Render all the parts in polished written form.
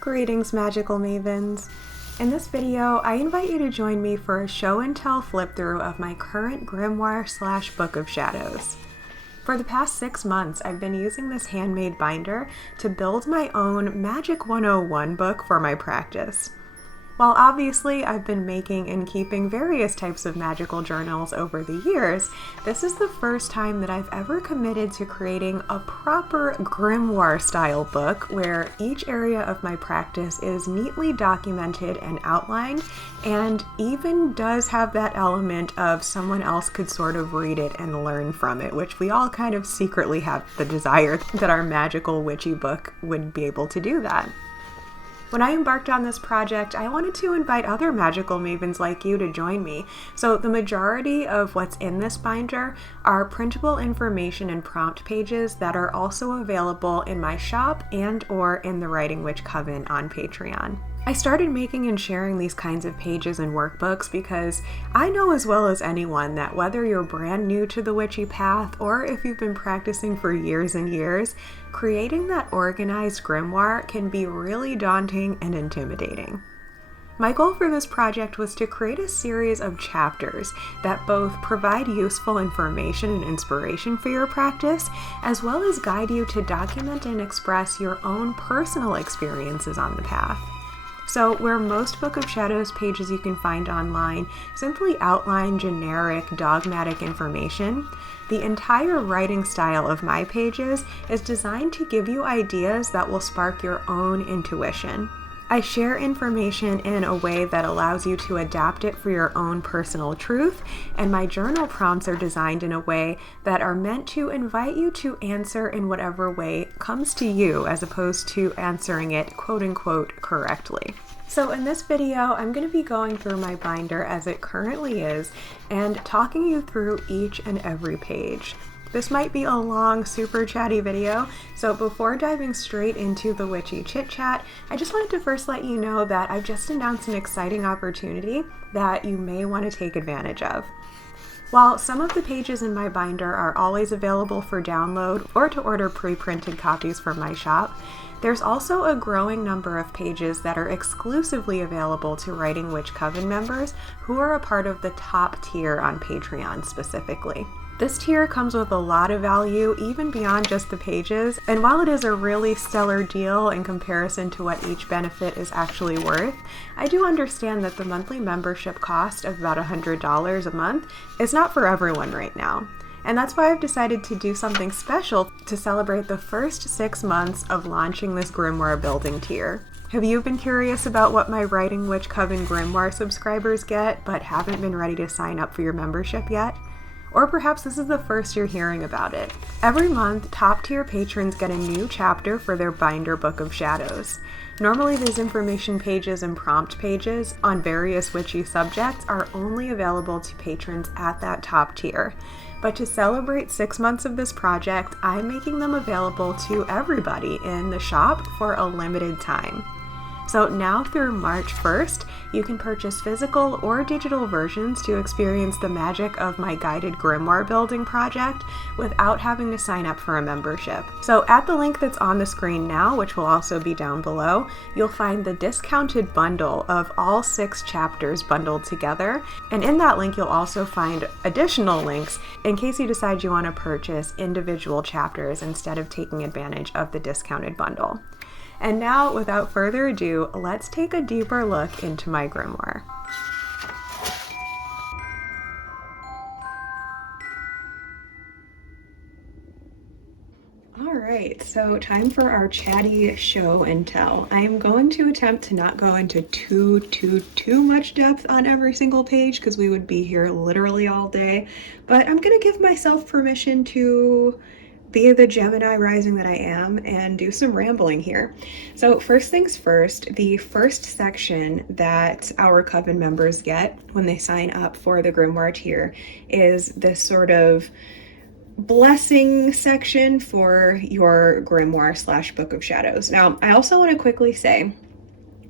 Greetings, magical mavens. In this video, I invite you to join me for a show and tell flip through of my current Grimoire / Book of Shadows. For the past 6 months, I've been using this handmade binder to build my own Magic 101 book for my practice. While obviously I've been making and keeping various types of magical journals over the years, this is the first time that I've ever committed to creating a proper grimoire style book where each area of my practice is neatly documented and outlined, and even does have that element of someone else could sort of read it and learn from it, which we all kind of secretly have the desire that our magical witchy book would be able to do that. When I embarked on this project, I wanted to invite other magical mavens like you to join me. So the majority of what's in this binder are printable information and prompt pages that are also available in my shop and or in the Writing Witch Coven on Patreon. I started making and sharing these kinds of pages and workbooks because I know as well as anyone that whether you're brand new to the witchy path or if you've been practicing for years and years, creating that organized grimoire can be really daunting and intimidating. My goal for this project was to create a series of chapters that both provide useful information and inspiration for your practice, as well as guide you to document and express your own personal experiences on the path. So where most Book of Shadows pages you can find online simply outline generic, dogmatic information, the entire writing style of my pages is designed to give you ideas that will spark your own intuition. I share information in a way that allows you to adapt it for your own personal truth, and my journal prompts are designed in a way that are meant to invite you to answer in whatever way comes to you as opposed to answering it quote-unquote correctly. So in this video, I'm going to be going through my binder as it currently is and talking you through each and every page. This might be a long, super chatty video, so before diving straight into the witchy chit-chat, I just wanted to first let you know that I've just announced an exciting opportunity that you may want to take advantage of. While some of the pages in my binder are always available for download or to order pre-printed copies from my shop, there's also a growing number of pages that are exclusively available to Writing Witch Coven members who are a part of the top tier on Patreon specifically. This tier comes with a lot of value, even beyond just the pages, and while it is a really stellar deal in comparison to what each benefit is actually worth, I do understand that the monthly membership cost of about $100 a month is not for everyone right now. And that's why I've decided to do something special to celebrate the first 6 months of launching this grimoire building tier. Have you been curious about what my Writing Witch Coven grimoire subscribers get, but haven't been ready to sign up for your membership yet? Or perhaps this is the first you're hearing about it. Every month, top tier patrons get a new chapter for their binder Book of Shadows. Normally these information pages and prompt pages on various witchy subjects are only available to patrons at that top tier. But to celebrate 6 months of this project, I'm making them available to everybody in the shop for a limited time. So now through March 1st, you can purchase physical or digital versions to experience the magic of my guided grimoire building project without having to sign up for a membership. So at the link that's on the screen now, which will also be down below, you'll find the discounted bundle of all 6 chapters bundled together. And in that link, you'll also find additional links in case you decide you want to purchase individual chapters instead of taking advantage of the discounted bundle. And now, without further ado, let's take a deeper look into my grimoire. Alright, so time for our chatty show and tell. I am going to attempt to not go into too much depth on every single page because we would be here literally all day, but I'm going to give myself permission to be the Gemini rising that I am and do some rambling here. So first things first, the first section that our Coven members get when they sign up for the Grimoire tier is this sort of blessing section for your Grimoire / Book of Shadows. Now, I also want to quickly say,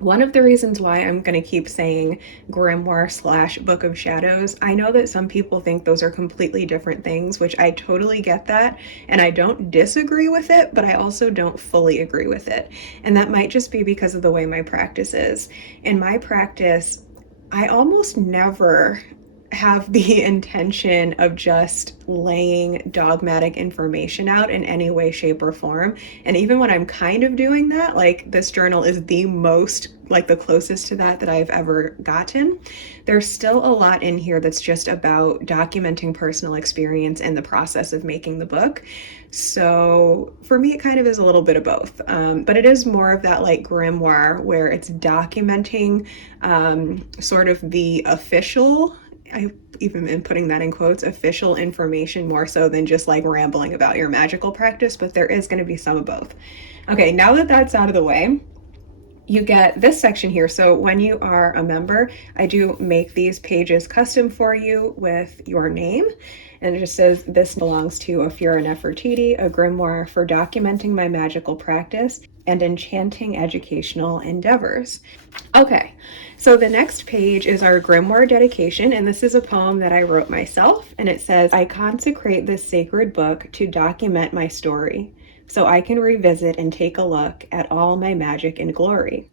One of the reasons why I'm going to keep saying Grimoire slash Book of Shadows, I know that some people think those are completely different things, which I totally get that, and I don't disagree with it, but I also don't fully agree with it. And that might just be because of the way my practice is. In my practice, I almost never have the intention of just laying dogmatic information out in any way, shape, or form. And even when I'm kind of doing that, like this journal is the most, like the closest to that I've ever gotten, there's still a lot in here that's just about documenting personal experience and the process of making the book. So for me, it kind of is a little bit of both. But it is more of that like grimoire where it's documenting sort of the official, I even been putting that in quotes, official information more so than just like rambling about your magical practice, but there is going to be some of both. Okay, now that that's out of the way, you get this section here. So when you are a member, I do make these pages custom for you with your name. And it just says, this belongs to Afura Nefertiti, a grimoire for documenting my magical practice and enchanting educational endeavors. Okay, so the next page is our grimoire dedication, and this is a poem that I wrote myself, and it says, I consecrate this sacred book to document my story, so I can revisit and take a look at all my magic and glory.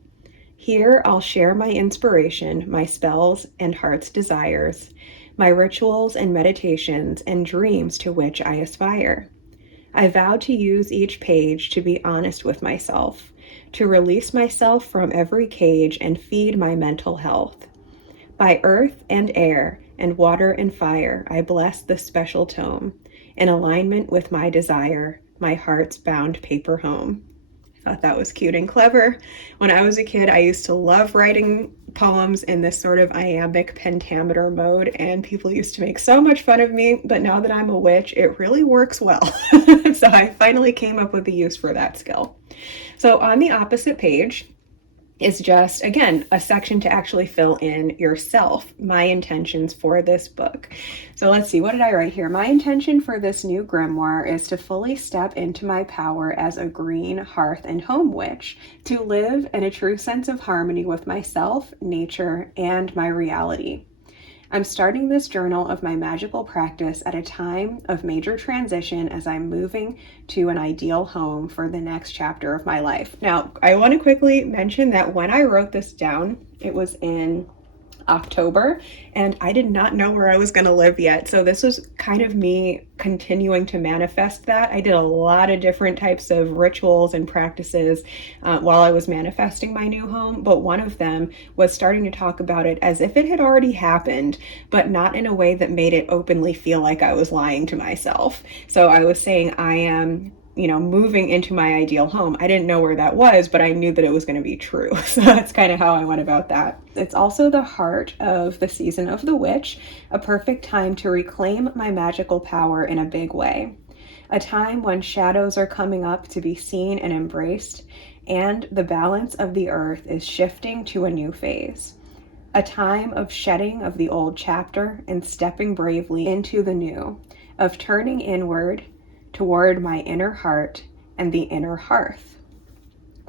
Here I'll share my inspiration, my spells and heart's desires, my rituals and meditations and dreams to which I aspire. I vow to use each page to be honest with myself, to release myself from every cage and feed my mental health. By earth and air and water and fire, I bless this special tome, in alignment with my desire, my heart's bound paper home. I thought that was cute and clever. When I was a kid, I used to love writing poems in this sort of iambic pentameter mode, and people used to make so much fun of me, but now that I'm a witch, it really works well. So I finally came up with the use for that skill. So on the opposite page is just, again, a section to actually fill in yourself, my intentions for this book. So let's see, what did I write here? My intention for this new grimoire is to fully step into my power as a green hearth and home witch, to live in a true sense of harmony with myself, nature, and my reality. I'm starting this journal of my magical practice at a time of major transition as I'm moving to an ideal home for the next chapter of my life. Now, I want to quickly mention that when I wrote this down, it was in October, and I did not know where I was going to live yet. So this was kind of me continuing to manifest that. I did a lot of different types of rituals and practices while I was manifesting my new home, but one of them was starting to talk about it as if it had already happened, but not in a way that made it openly feel like I was lying to myself. So I was saying I am moving into my ideal home. I didn't know where that was, but I knew that it was going to be true. So that's kind of how I went about that. It's also the heart of the season of the witch, a perfect time to reclaim my magical power in a big way. A time when shadows are coming up to be seen and embraced, and the balance of the earth is shifting to a new phase. A time of shedding of the old chapter and stepping bravely into the new, of turning inward toward my inner heart and the inner hearth.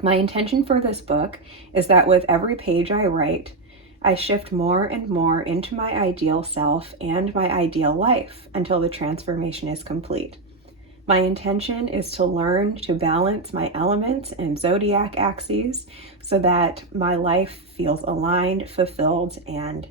My intention for this book is that with every page I write, I shift more and more into my ideal self and my ideal life until the transformation is complete. My intention is to learn to balance my elements and zodiac axes so that my life feels aligned, fulfilled, and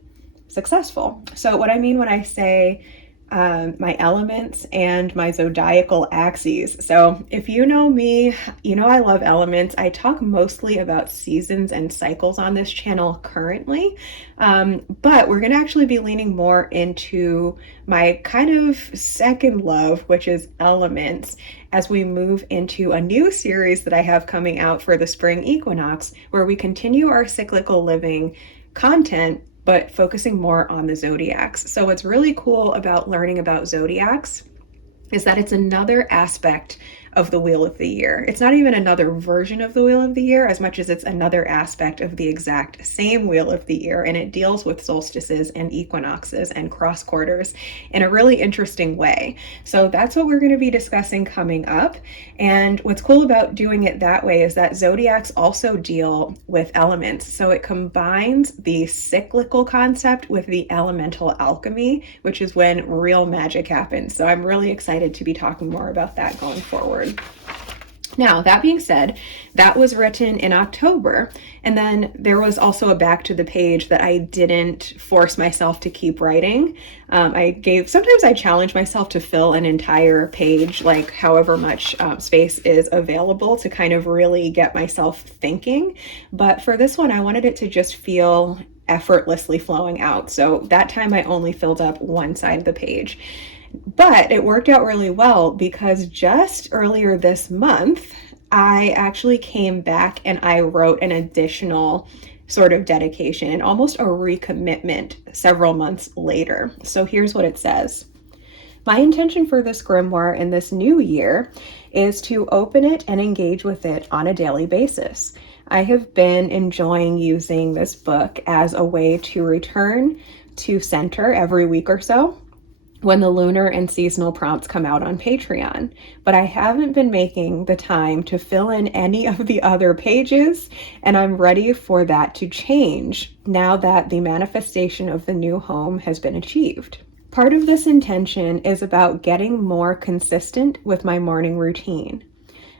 successful. So what I mean when I say my elements and my zodiacal axes. So if you know me, you know I love elements. I talk mostly about seasons and cycles on this channel currently, but we're going to actually be leaning more into my kind of second love, which is elements, as we move into a new series that I have coming out for the spring equinox, where we continue our cyclical living content but focusing more on the zodiacs. So what's really cool about learning about zodiacs is that it's another aspect of the Wheel of the Year. It's not even another version of the Wheel of the Year as much as it's another aspect of the exact same Wheel of the Year, and it deals with solstices and equinoxes and cross quarters in a really interesting way. So that's what we're going to be discussing coming up. And what's cool about doing it that way is that zodiacs also deal with elements. So it combines the cyclical concept with the elemental alchemy, which is when real magic happens. So I'm really excited to be talking more about that going forward. Now, that being said, that was written in October, and then there was also a back to the page that I didn't force myself to keep writing. Sometimes I challenge myself to fill an entire page, like however much space is available, to kind of really get myself thinking. But for this one, I wanted it to just feel effortlessly flowing out. So that time I only filled up one side of the page. But it worked out really well because just earlier this month, I actually came back and I wrote an additional sort of dedication, almost a recommitment several months later. So here's what it says. My intention for this grimoire in this new year is to open it and engage with it on a daily basis. I have been enjoying using this book as a way to return to center every week or so when the lunar and seasonal prompts come out on Patreon, but I haven't been making the time to fill in any of the other pages, and I'm ready for that to change now that the manifestation of the new home has been achieved. Part of this intention is about getting more consistent with my morning routine.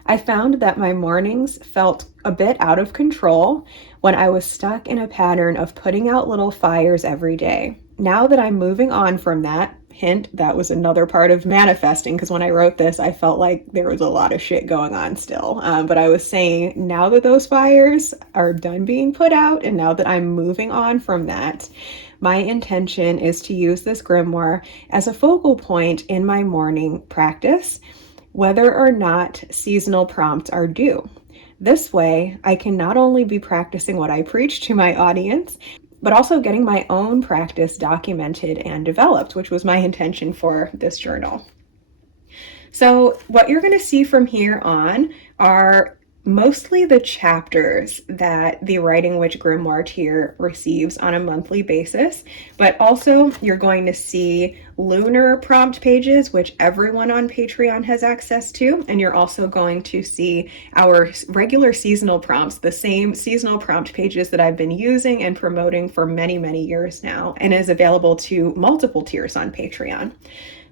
I found that my mornings felt a bit out of control when I was stuck in a pattern of putting out little fires every day. Now that I'm moving on from that, hint, that was another part of manifesting, because when I wrote this, I felt like there was a lot of shit going on still. But I was saying, now that those fires are done being put out, and now that I'm moving on from that, my intention is to use this grimoire as a focal point in my morning practice, whether or not seasonal prompts are due. This way, I can not only be practicing what I preach to my audience, but also getting my own practice documented and developed, which was my intention for this journal. So what you're going to see from here on are mostly the chapters that the Writing Witch Grimoire tier receives on a monthly basis, but also you're going to see lunar prompt pages, which everyone on Patreon has access to, and you're also going to see our regular seasonal prompts, the same seasonal prompt pages that I've been using and promoting for many, many years now, and is available to multiple tiers on Patreon.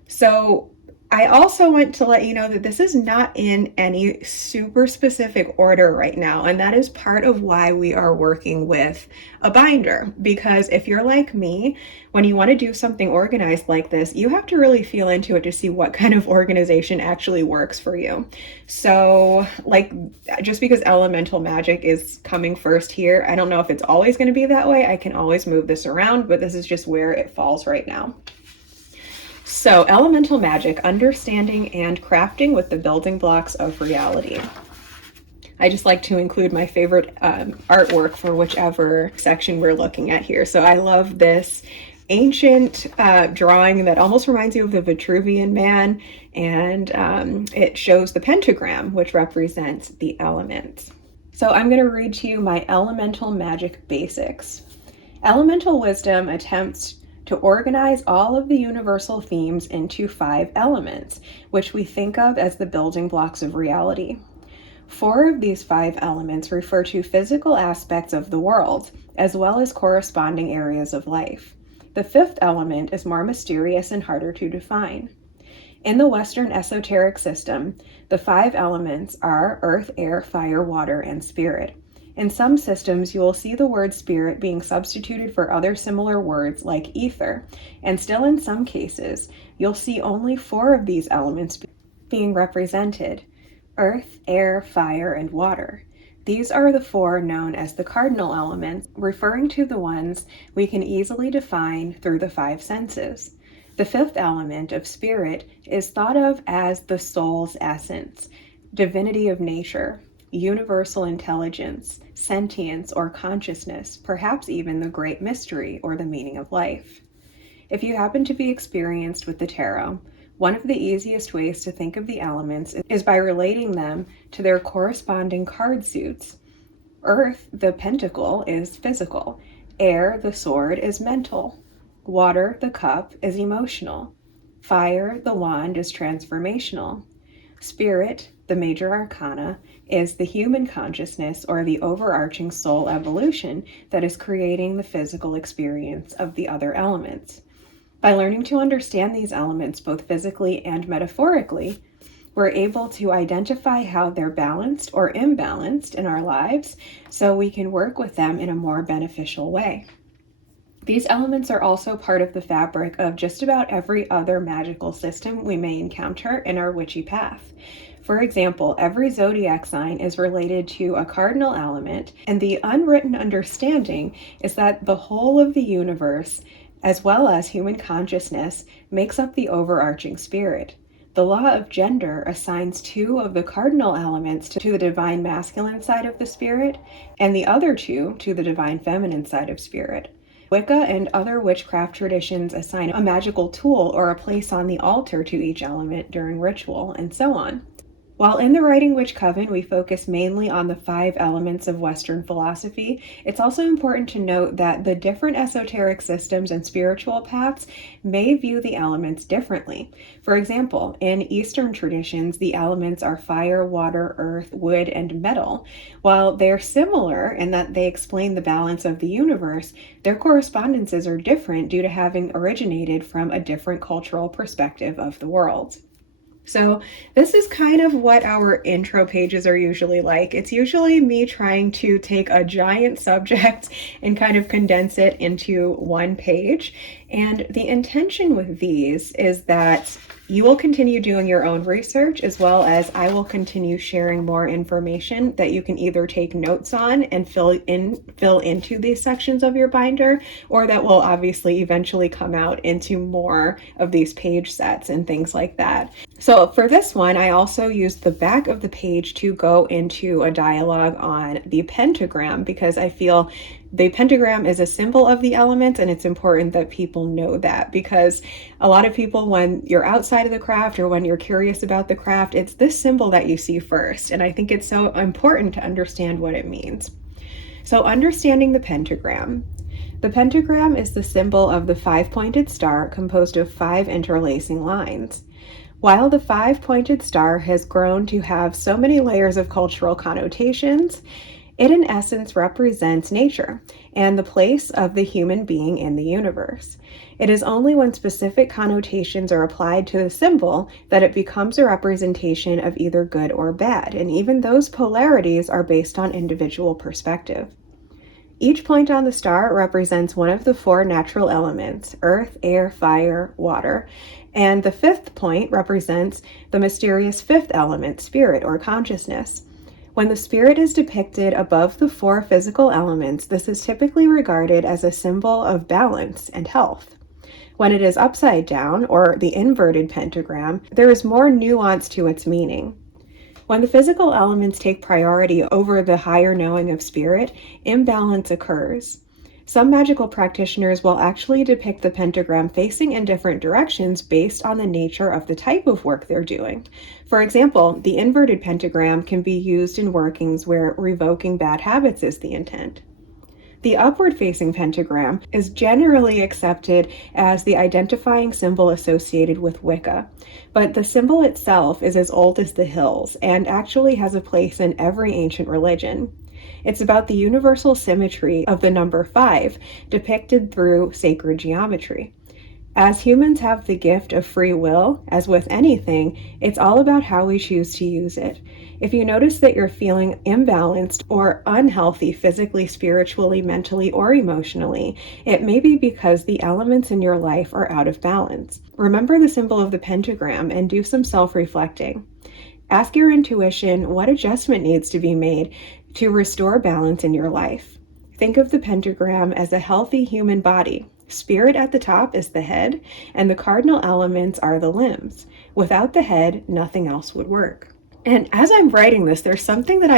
So I also want to let you know that this is not in any super specific order right now, and that is part of why we are working with a binder, because if you're like me, when you want to do something organized like this, you have to really feel into it to see what kind of organization actually works for you. So, like, just because elemental magic is coming first here, I don't know if it's always going to be that way. I can always move this around, but this is just where it falls right now. So, elemental magic, understanding and crafting with the building blocks of reality. I just like to include my favorite artwork for whichever section we're looking at here. So I love this ancient drawing that almost reminds you of the Vitruvian Man, and it shows the pentagram, which represents the elements. So I'm going to read to you my elemental magic basics. Elemental wisdom attempts to organize all of the universal themes into 5 elements, which we think of as the building blocks of reality. 4 of these 5 elements refer to physical aspects of the world, as well as corresponding areas of life. The 5th element is more mysterious and harder to define. In the Western esoteric system, the 5 elements are earth, air, fire, water, and spirit. In some systems, you will see the word spirit being substituted for other similar words like ether, and still in some cases, you'll see only 4 of these elements being represented: earth, air, fire, and water. These are the 4 known as the cardinal elements, referring to the ones we can easily define through the 5 senses. The 5th element of spirit is thought of as the soul's essence, divinity of nature, universal intelligence, sentience or consciousness, perhaps even the great mystery or the meaning of life. If you happen to be experienced with the tarot, One of the easiest ways to think of the elements is by relating them to their corresponding card suits. Earth, the pentacle, is physical. Air, the sword, is mental. Water, the cup, is emotional. Fire, the wand, is transformational. Spirit, the major arcana, is the human consciousness or the overarching soul evolution that is creating the physical experience of the other elements. By learning to understand these elements both physically and metaphorically, we're able to identify how they're balanced or imbalanced in our lives so we can work with them in a more beneficial way. These elements are also part of the fabric of just about every other magical system we may encounter in our witchy path. For example, every zodiac sign is related to a cardinal element, and the unwritten understanding is that the whole of the universe, as well as human consciousness, makes up the overarching spirit. The law of gender assigns 2 of the cardinal elements to the divine masculine side of the spirit, and the other 2 to the divine feminine side of spirit. Wicca and other witchcraft traditions assign a magical tool or a place on the altar to each element during ritual, and so on. While in the Writing Witch Coven, we focus mainly on the 5 elements of Western philosophy, it's also important to note that the different esoteric systems and spiritual paths may view the elements differently. For example, in Eastern traditions, the elements are fire, water, earth, wood, and metal. While they're similar in that they explain the balance of the universe, their correspondences are different due to having originated from a different cultural perspective of the world. So this is kind of what our intro pages are usually like. It's usually me trying to take a giant subject and kind of condense it into one page. And the intention with these is that you will continue doing your own research, as well as I will continue sharing more information that you can either take notes on and fill into these sections of your binder, or that will obviously eventually come out into more of these page sets and things like that. So for this one, I also used the back of the page to go into a dialogue on the pentagram, because I feel the pentagram is a symbol of the elements, and it's important that people know that, because a lot of people, when you're outside of the craft or when you're curious about the craft, it's this symbol that you see first. And I think it's so important to understand what it means. So understanding the pentagram. The pentagram is the symbol of the 5-pointed star composed of 5 interlacing lines. While the 5-pointed star has grown to have so many layers of cultural connotations, it in essence represents nature and the place of the human being in the universe. It is only when specific connotations are applied to the symbol that it becomes a representation of either good or bad, and even those polarities are based on individual perspective. Each point on the star represents one of the 4 natural elements: earth, air, fire, water, and the 5th point represents the mysterious 5th element, spirit or consciousness. When the spirit is depicted above the 4 physical elements, this is typically regarded as a symbol of balance and health. When it is upside down, or the inverted pentagram, there is more nuance to its meaning. When the physical elements take priority over the higher knowing of spirit, imbalance occurs. Some magical practitioners will actually depict the pentagram facing in different directions based on the nature of the type of work they're doing. For example, the inverted pentagram can be used in workings where revoking bad habits is the intent. The upward-facing pentagram is generally accepted as the identifying symbol associated with Wicca, but the symbol itself is as old as the hills and actually has a place in every ancient religion. It's about the universal symmetry of the number 5, depicted through sacred geometry. As humans have the gift of free will, as with anything, it's all about how we choose to use it. If you notice that you're feeling imbalanced or unhealthy physically, spiritually, mentally, or emotionally, it may be because the elements in your life are out of balance. Remember the symbol of the pentagram and do some self-reflecting. Ask your intuition what adjustment needs to be made to restore balance in your life. Think of the pentagram as a healthy human body. Spirit at the top is the head, and the cardinal elements are the limbs. Without the head, nothing else would work. And as I'm writing this, there's something that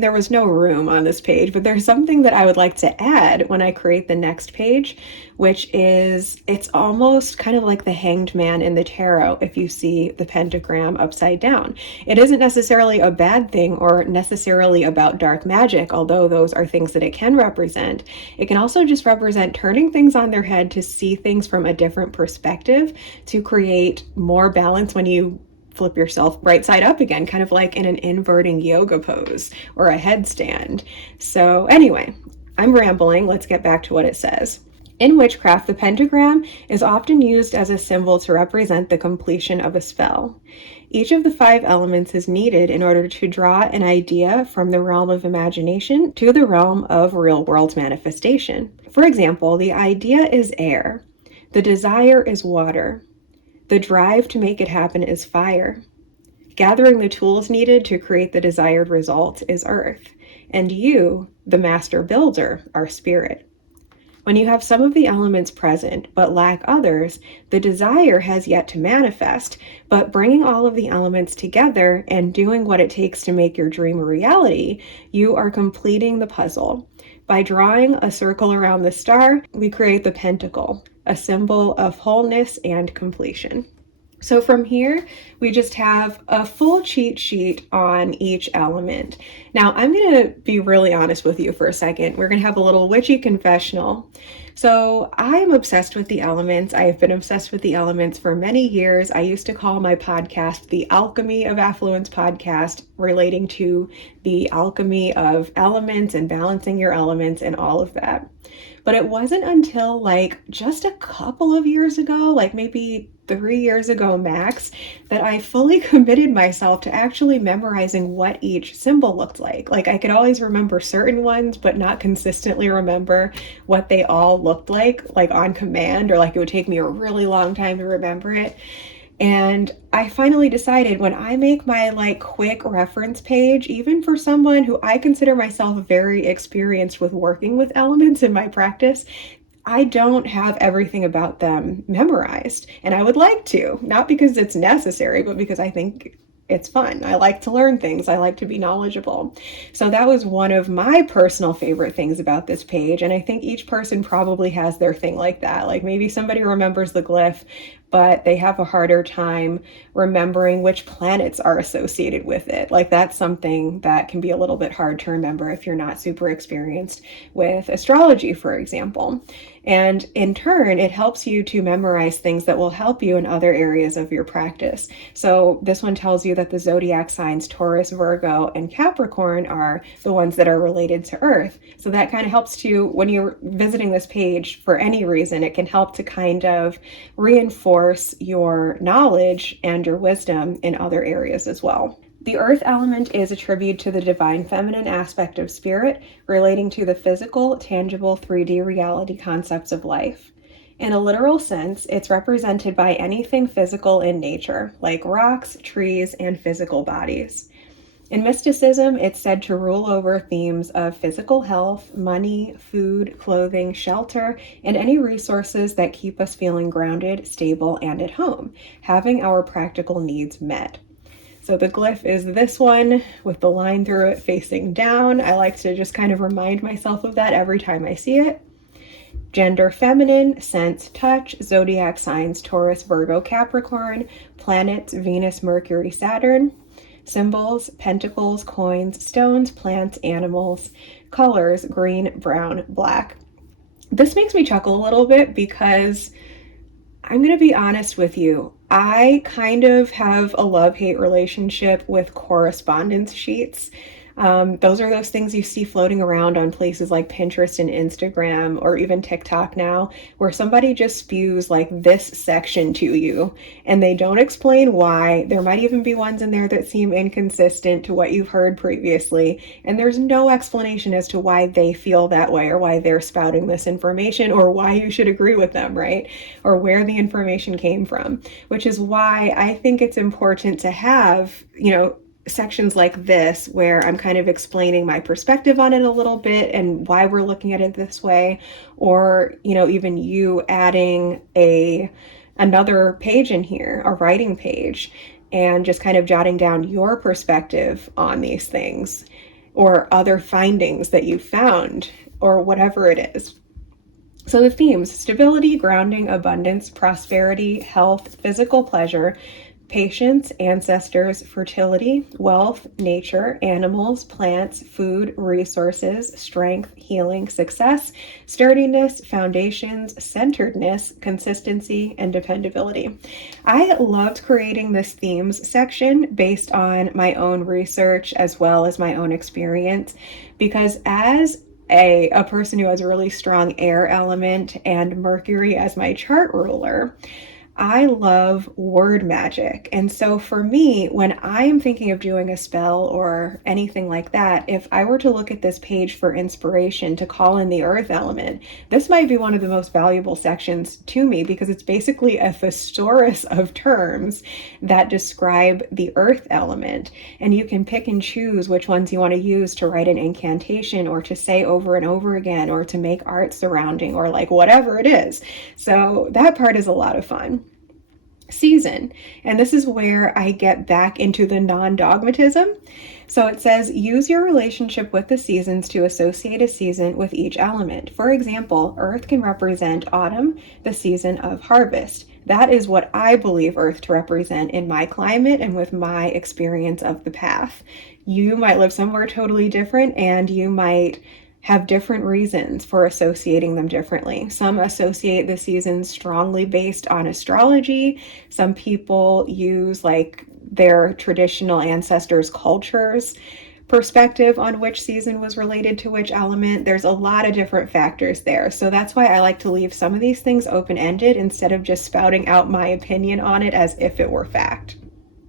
there was no room on this page, but there's something that I would like to add when I create the next page, which is, it's almost kind of like the Hanged Man in the tarot if you see the pentagram upside down. It isn't necessarily a bad thing or necessarily about dark magic, although those are things that it can represent. It can also just represent turning things on their head to see things from a different perspective, to create more balance when you flip yourself right side up again, kind of like in an inverting yoga pose or a headstand. So anyway, I'm rambling. Let's get back to what it says. In witchcraft, the pentagram is often used as a symbol to represent the completion of a spell. Each of the 5 elements is needed in order to draw an idea from the realm of imagination to the realm of real-world manifestation. For example, the idea is air. The desire is water. The drive to make it happen is fire. Gathering the tools needed to create the desired result is earth. And you, the master builder, are spirit. When you have some of the elements present but lack others, the desire has yet to manifest, but bringing all of the elements together and doing what it takes to make your dream a reality, you are completing the puzzle. By drawing a circle around the star, we create the pentacle, a symbol of wholeness and completion. So from here, we just have a full cheat sheet on each element. Now, I'm going to be really honest with you for a second. We're going to have a little witchy confessional. So I'm obsessed with the elements. I have been obsessed with the elements for many years. I used to call my podcast the Alchemy of Affluence podcast, relating to the alchemy of elements and balancing your elements and all of that. But it wasn't until just a couple of years ago, maybe 3 years ago max, that I fully committed myself to actually memorizing what each symbol looked like. I could always remember certain ones, but not consistently remember what they all looked like on command, or it would take me a really long time to remember it. And I finally decided, when I make my quick reference page, even for someone who I consider myself very experienced with working with elements in my practice, I don't have everything about them memorized. And I would like to, not because it's necessary, but because I think it's fun. I like to learn things. I like to be knowledgeable. So that was one of my personal favorite things about this page. And I think each person probably has their thing like that. Maybe somebody remembers the glyph, but they have a harder time remembering which planets are associated with it. That's something that can be a little bit hard to remember if you're not super experienced with astrology, for example. And in turn, it helps you to memorize things that will help you in other areas of your practice. So this one tells you that the zodiac signs Taurus, Virgo, and Capricorn are the ones that are related to Earth. So that kind of helps to, when you're visiting this page for any reason, it can help to kind of reinforce your knowledge and your wisdom in other areas as well. The earth element is a tribute to the divine feminine aspect of spirit, relating to the physical, tangible, 3D reality concepts of life. In a literal sense, it's represented by anything physical in nature, like rocks, trees, and physical bodies. In mysticism, it's said to rule over themes of physical health, money, food, clothing, shelter, and any resources that keep us feeling grounded, stable, and at home, having our practical needs met. So the glyph is this one with the line through it facing down. I like to just kind of remind myself of that every time I see it. Gender feminine, sense, touch, zodiac signs Taurus, Virgo, Capricorn, planets Venus, Mercury, Saturn. Symbols, pentacles, coins, stones, plants, animals. Colors, green, brown, black. This makes me chuckle a little bit because I'm going to be honest with you. I kind of have a love-hate relationship with correspondence sheets. Those are those things you see floating around on places like Pinterest and Instagram, or even TikTok now, where somebody just spews this section to you and they don't explain why. There might even be ones in there that seem inconsistent to what you've heard previously, and there's no explanation as to why they feel that way or why they're spouting this information or why you should agree with them, right? Or where the information came from, which is why I think it's important to have, sections like this where I'm kind of explaining my perspective on it a little bit and why we're looking at it this way, or even you adding another page in here, a writing page. and just kind of jotting down your perspective on these things or other findings that you found or whatever it is. So the themes: stability, grounding, abundance, prosperity, health, physical pleasure, patience, ancestors, fertility, wealth, nature, animals, plants, food, resources, strength, healing, success, sturdiness, foundations, centeredness, consistency, and dependability. I loved creating this themes section based on my own research as well as my own experience, because as a person who has a really strong air element and Mercury as my chart ruler, I love word magic. And so for me, when I am thinking of doing a spell or anything like that, if I were to look at this page for inspiration to call in the earth element, this might be one of the most valuable sections to me, because it's basically a thesaurus of terms that describe the earth element. And you can pick and choose which ones you want to use to write an incantation or to say over and over again or to make art surrounding or like whatever it is. So that part is a lot of fun. Season, and this is where I get back into the non-dogmatism. So it says, use your relationship with the seasons to associate a season with each element. For example, earth can represent autumn, the season of harvest. That is what I believe earth to represent in my climate and with my experience of the path. You might live somewhere totally different, and you might have different reasons for associating them differently. Some associate the seasons strongly based on astrology. Some people use like their traditional ancestors' cultures perspective on which season was related to which element. There's a lot of different factors there. So that's why I like to leave some of these things open-ended instead of just spouting out my opinion on it as if it were fact.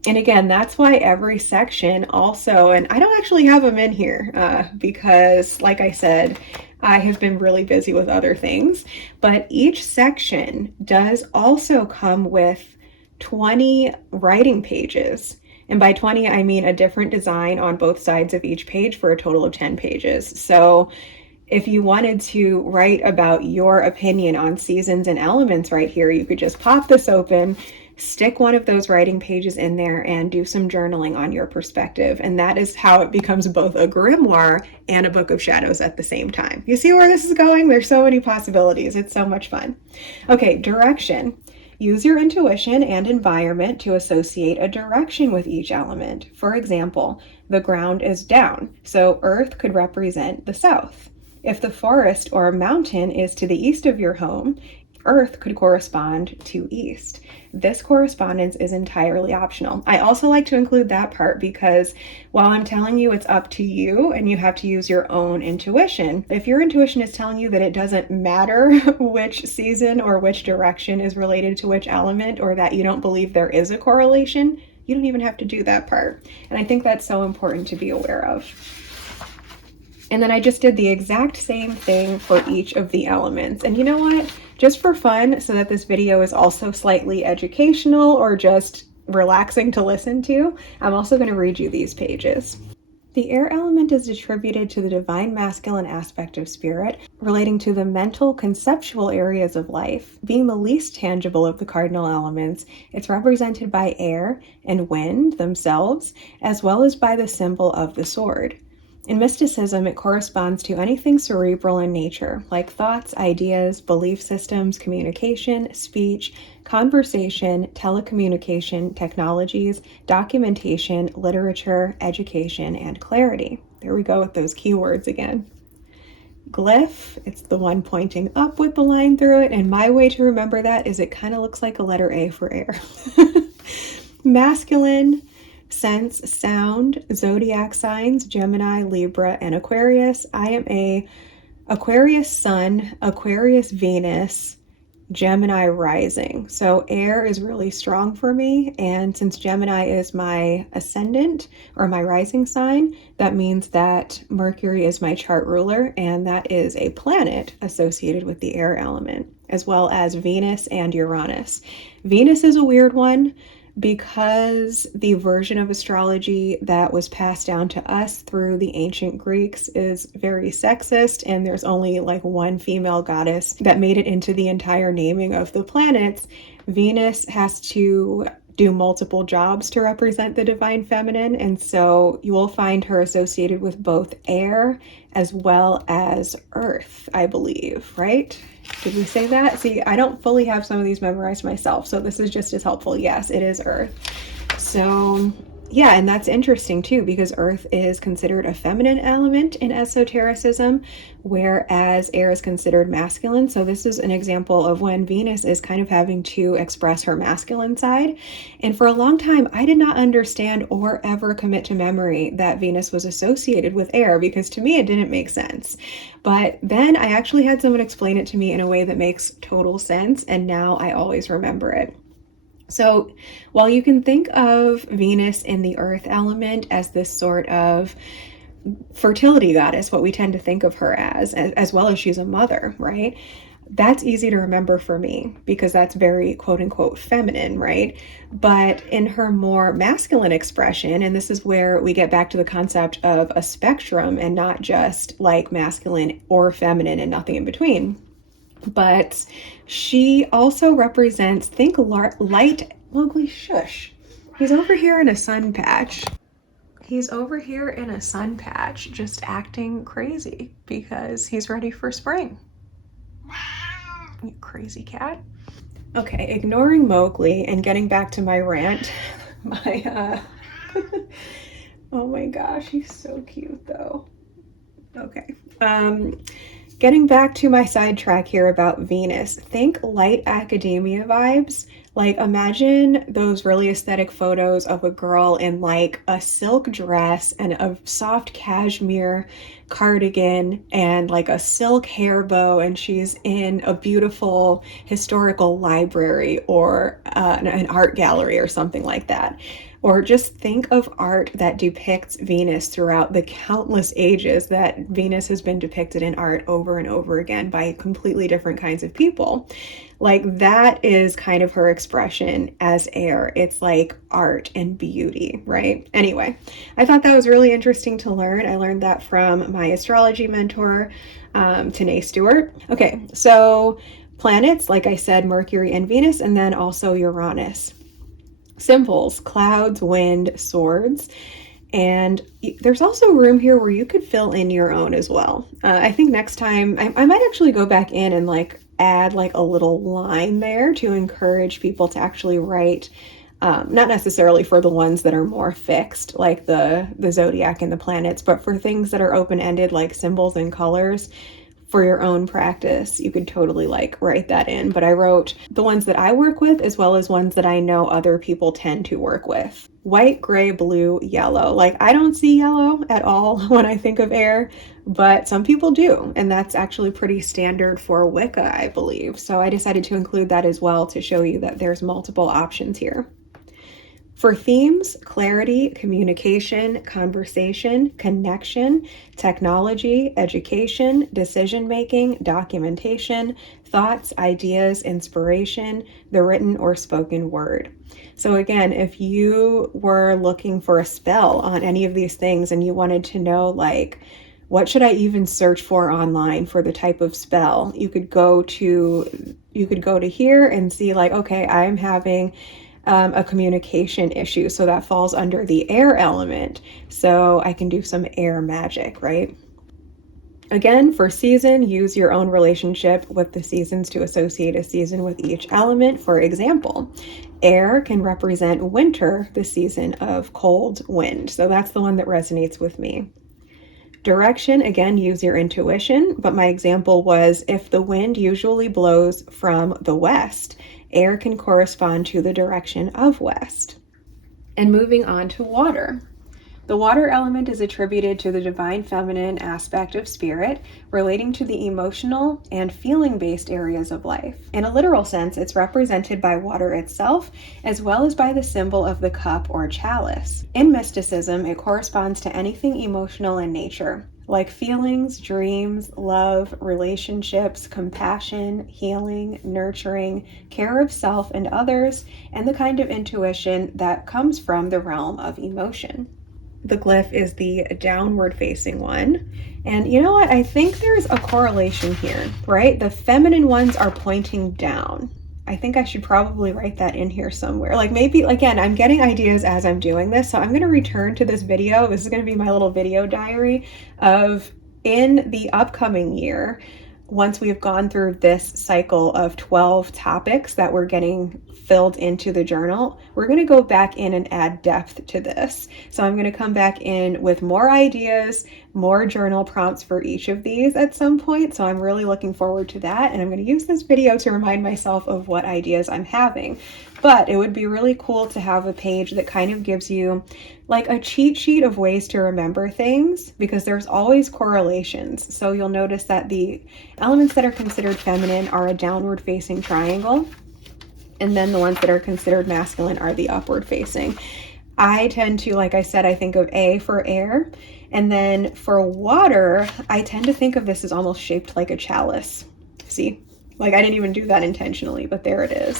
And again, that's why every section also, and I don't actually have them in here because, like I said, I have been really busy with other things, but each section does also come with 20 writing pages. And by 20, I mean a different design on both sides of each page for a total of 10 pages. So if you wanted to write about your opinion on seasons and elements right here, you could just pop this open, stick one of those writing pages in there, and do some journaling on your perspective. And that is how it becomes both a grimoire and a book of shadows at the same time. You see where this is going? There's so many possibilities. It's so much fun. Okay, direction. Use your intuition and environment to associate a direction with each element. For example, the ground is down, so earth could represent the south. If the forest or mountain is to the east of your home, earth could correspond to east. This correspondence is entirely optional. I also like to include that part because while I'm telling you it's up to you and you have to use your own intuition, if your intuition is telling you that it doesn't matter which season or which direction is related to which element, or that you don't believe there is a correlation, you don't even have to do that part. And I think that's so important to be aware of. And then I just did the exact same thing for each of the elements. And you know what? Just for fun, so that this video is also slightly educational or just relaxing to listen to, I'm also going to read you these pages. The air element is attributed to the divine masculine aspect of spirit, relating to the mental, conceptual areas of life. Being the least tangible of the cardinal elements, it's represented by air and wind themselves, as well as by the symbol of the sword. In mysticism, it corresponds to anything cerebral in nature, like thoughts, ideas, belief systems, communication, speech, conversation, telecommunication, technologies, documentation, literature, education, and clarity. There we go with those keywords again. Glyph, it's the one pointing up with the line through it, and my way to remember that is it kind of looks like a letter A for air. Masculine, sense, sound, zodiac signs, Gemini, Libra, and Aquarius. I am a Aquarius Sun, Aquarius Venus, Gemini rising. So air is really strong for me. And since Gemini is my ascendant or my rising sign, that means that Mercury is my chart ruler, and that is a planet associated with the air element, as well as Venus and Uranus. Venus is a weird one, because the version of astrology that was passed down to us through the ancient Greeks is very sexist, and there's only like one female goddess that made it into the entire naming of the planets. Venus has to do multiple jobs to represent the divine feminine. And so you will find her associated with both air as well as earth, I believe, right? Did we say that? See, I don't fully have some of these memorized myself, so this is just as helpful. Yes, it is earth. So yeah, and that's interesting too, because earth is considered a feminine element in esotericism, whereas air is considered masculine. So this is an example of when Venus is kind of having to express her masculine side. And for a long time, I did not understand or ever commit to memory that Venus was associated with air, because to me, it didn't make sense. But then I actually had someone explain it to me in a way that makes total sense, and now I always remember it. So while you can think of Venus in the earth element as this sort of fertility goddess, what we tend to think of her as well as she's a mother, right? That's easy to remember for me because that's very quote unquote feminine, right? But in her more masculine expression, and this is where we get back to the concept of a spectrum and not just like masculine or feminine and nothing in between. But she also represents, think light, Mowgli, shush. He's over here in a sun patch. He's over here in a sun patch, just acting crazy because he's ready for spring. You crazy cat. Okay, ignoring Mowgli and getting back to my rant. Oh my gosh, he's so cute though. Okay. Getting back to my sidetrack here about Venus, think light academia vibes. Like imagine those really aesthetic photos of a girl in like a silk dress and a soft cashmere cardigan and like a silk hair bow, and she's in a beautiful historical library or an art gallery or something like that. Or just think of art that depicts Venus throughout the countless ages that Venus has been depicted in art over and over again by completely different kinds of people. Like that is kind of her expression as air. It's like art and beauty, right? Anyway, I thought that was really interesting to learn. I learned that from my astrology mentor, Tanae Stewart. Okay, so planets, like I said, Mercury and Venus, and then also Uranus. Symbols, clouds, wind, swords, and there's also room here where you could fill in your own as well. I think next time I might actually go back in and like add like a little line there to encourage people to actually write, not necessarily for the ones that are more fixed like the zodiac and the planets, but for things that are open-ended like symbols and colors. For your own practice, you could totally like write that in. But I wrote the ones that I work with as well as ones that I know other people tend to work with. White, gray, blue, yellow. Like I don't see yellow at all when I think of air, but some people do. And that's actually pretty standard for Wicca, I believe. So I decided to include that as well to show you that there's multiple options here. For themes, clarity, communication, conversation, connection, technology, education, decision-making, documentation, thoughts, ideas, inspiration, the written or spoken word. So again, if you were looking for a spell on any of these things and you wanted to know like, what should I even search for online for the type of spell? You could go to here and see like, okay, I'm having a communication issue. So that falls under the air element. So I can do some air magic, right? Again, for season, use your own relationship with the seasons to associate a season with each element. For example, air can represent winter, the season of cold wind. So that's the one that resonates with me. Direction, again, use your intuition, but my example was if the wind usually blows from the west, air can correspond to the direction of west. And moving on to water. The water element is attributed to the divine feminine aspect of spirit, relating to the emotional and feeling-based areas of life. In a literal sense, it's represented by water itself, as well as by the symbol of the cup or chalice. In mysticism, it corresponds to anything emotional in nature, like feelings, dreams, love, relationships, compassion, healing, nurturing, care of self and others, and the kind of intuition that comes from the realm of emotion. The glyph is the downward facing one. And you know what? I think there's a correlation here, right? The feminine ones are pointing down. I think I should probably write that in here somewhere. Like maybe, again, I'm getting ideas as I'm doing this, so I'm going to return to this video. This is going to be my little video diary of in the upcoming year, once we've gone through this cycle of 12 topics that we're getting filled into the journal, we're going to go back in and add depth to this. So I'm going to come back in with more ideas, more journal prompts for each of these at some point. So I'm really looking forward to that. And I'm going to use this video to remind myself of what ideas I'm having. But it would be really cool to have a page that kind of gives you like a cheat sheet of ways to remember things, because there's always correlations. So you'll notice that the elements that are considered feminine are a downward facing triangle. And then the ones that are considered masculine are the upward facing. I tend to, like I said, I think of A for air. And then for water, I tend to think of this as almost shaped like a chalice. See, like I didn't even do that intentionally, but there it is.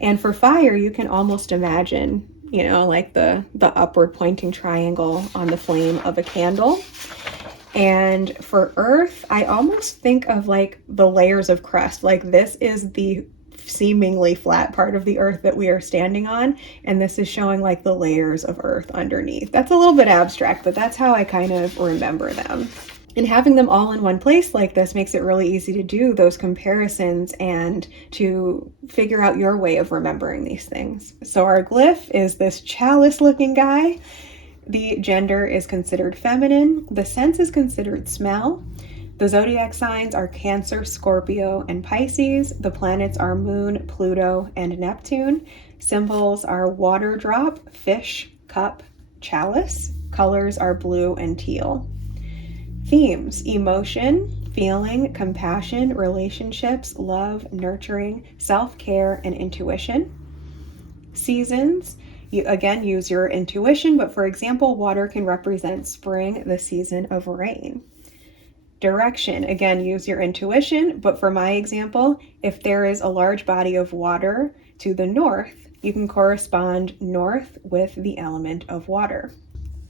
And for fire, you can almost imagine, you know, like the upward pointing triangle on the flame of a candle. And for earth, I almost think of like the layers of crust. Like this is the seemingly flat part of the earth that we are standing on, and this is showing like the layers of earth underneath. That's a little bit abstract, but that's how I kind of remember them. And having them all in one place like this makes it really easy to do those comparisons and to figure out your way of remembering these things. So our glyph is this chalice looking guy. The gender is considered feminine. The sense is considered smell. The zodiac signs are Cancer, Scorpio, and Pisces. The planets are Moon, Pluto, and Neptune. Symbols are water drop, fish, cup, chalice. Colors are blue and teal. Themes: emotion, feeling, compassion, relationships, love, nurturing, self-care, and intuition. Seasons: you again use your intuition, but for example, water can represent spring, the season of rain. Direction, again, use your intuition, but for my example, if there is a large body of water to the north, you can correspond north with the element of water.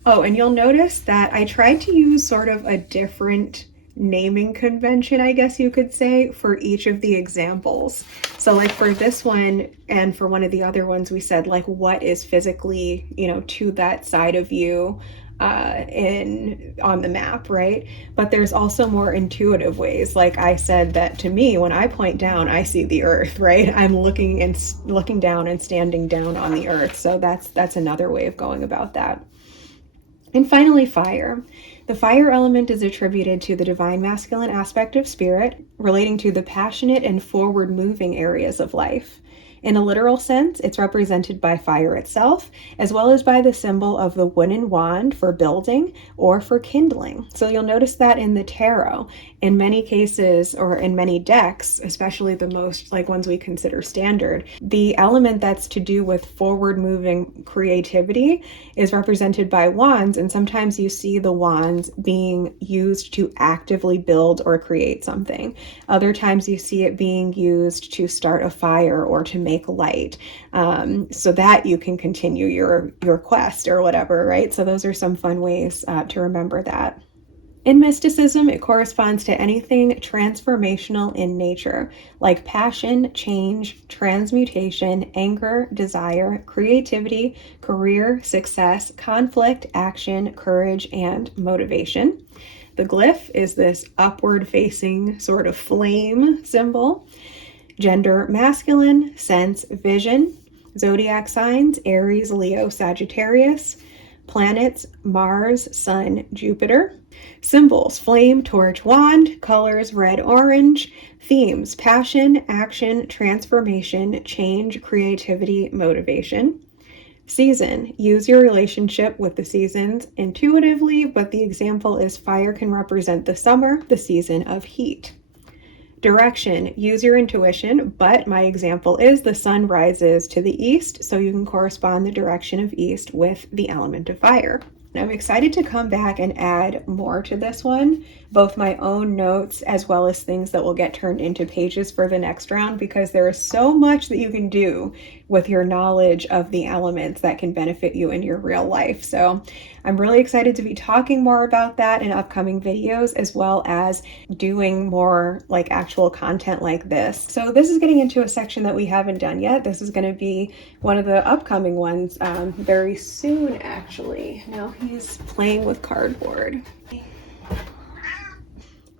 Oh, and you'll notice that I tried to use sort of a different naming convention, I guess you could say, for each of the examples. So like for this one and for one of the other ones, we said like what is physically, you know, to that side of you on the map, right? But there's also more intuitive ways. Like I said that to me, when I point down, I see the earth, right? I'm looking down and standing down on the earth. So that's another way of going about that. And finally, fire. The fire element is attributed to the divine masculine aspect of spirit, relating to the passionate and forward-moving areas of life. In a literal sense, it's represented by fire itself, as well as by the symbol of the wooden wand for building or for kindling. So you'll notice that in the tarot, in many cases, or in many decks, especially the most like ones we consider standard, the element that's to do with forward-moving creativity is represented by wands, and sometimes you see the wands being used to actively build or create something. Other times you see it being used to start a fire or to make light, so that you can continue your quest or whatever, right? So those are some fun ways to remember that. In mysticism, it corresponds to anything transformational in nature, like passion, change, transmutation, anger, desire, creativity, career, success, conflict, action, courage, and motivation. The glyph is this upward-facing sort of flame symbol. Gender, masculine. Sense, vision. Zodiac signs, Aries, Leo, Sagittarius. Planets, Mars, Sun, Jupiter. Symbols, flame, torch, wand. Colors, red, orange. Themes, passion, action, transformation, change, creativity, motivation. Season, use your relationship with the seasons intuitively, but the example is fire can represent the summer, the season of heat. Direction, use your intuition, but my example is the sun rises to the east, so you can correspond the direction of east with the element of fire. I'm excited to come back and add more to this one, both my own notes as well as things that will get turned into pages for the next round, because there is so much that you can do with your knowledge of the elements that can benefit you in your real life. So I'm really excited to be talking more about that in upcoming videos, as well as doing more like actual content like this. So this is getting into a section that we haven't done yet. This is going to be one of the upcoming ones very soon, actually. Now he's playing with cardboard.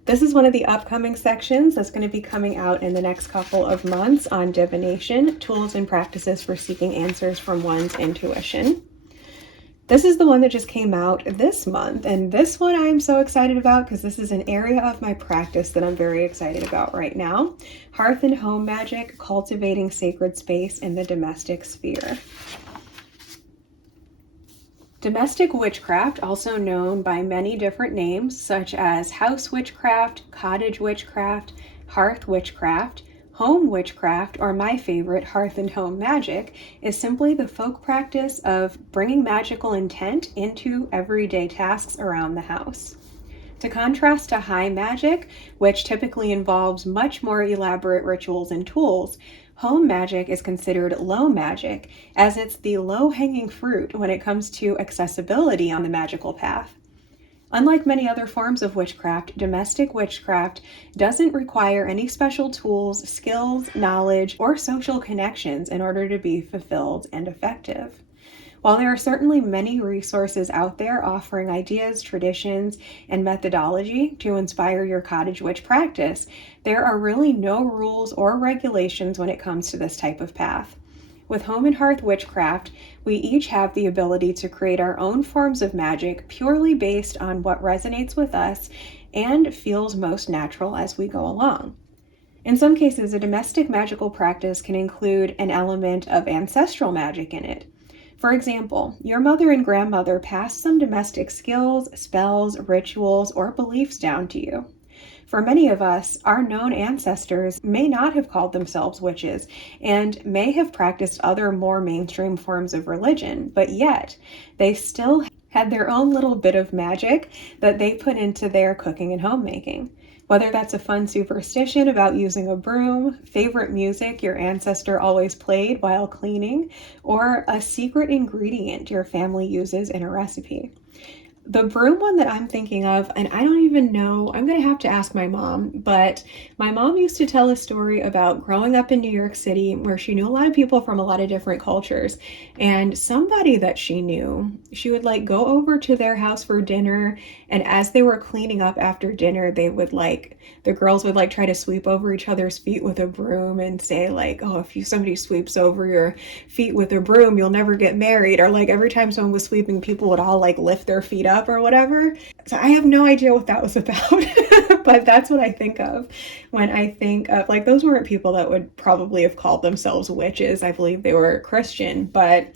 This is one of the upcoming sections that's going to be coming out in the next couple of months on divination, tools and practices for seeking answers from one's intuition. This is the one that just came out this month, and this one I'm so excited about because this is an area of my practice that I'm very excited about right now. Hearth and Home Magic, Cultivating Sacred Space in the Domestic Sphere. Domestic witchcraft, also known by many different names such as house witchcraft, cottage witchcraft, hearth witchcraft, home witchcraft, or my favorite, hearth and home magic, is simply the folk practice of bringing magical intent into everyday tasks around the house. To contrast to high magic, which typically involves much more elaborate rituals and tools, home magic is considered low magic, as it's the low-hanging fruit when it comes to accessibility on the magical path. Unlike many other forms of witchcraft, domestic witchcraft doesn't require any special tools, skills, knowledge, or social connections in order to be fulfilled and effective. While there are certainly many resources out there offering ideas, traditions, and methodology to inspire your cottage witch practice, there are really no rules or regulations when it comes to this type of path. With home and hearth witchcraft, we each have the ability to create our own forms of magic purely based on what resonates with us and feels most natural as we go along. In some cases, a domestic magical practice can include an element of ancestral magic in it. For example, your mother and grandmother passed some domestic skills, spells, rituals, or beliefs down to you. For many of us, our known ancestors may not have called themselves witches and may have practiced other more mainstream forms of religion, but yet they still had their own little bit of magic that they put into their cooking and homemaking. Whether that's a fun superstition about using a broom, favorite music your ancestor always played while cleaning, or a secret ingredient your family uses in a recipe. The broom one that I'm thinking of, and I don't even know, I'm going to have to ask my mom, but my mom used to tell a story about growing up in New York City where she knew a lot of people from a lot of different cultures, and somebody that she knew, she would like go over to their house for dinner, and as they were cleaning up after dinner, they would like, the girls would like try to sweep over each other's feet with a broom and say like, oh, if somebody sweeps over your feet with a broom, you'll never get married, or like every time someone was sweeping, people would all like lift their feet up or whatever. So I have no idea what that was about, but that's what I think of when I think of, like, those weren't people that would probably have called themselves witches. I believe they were Christian, but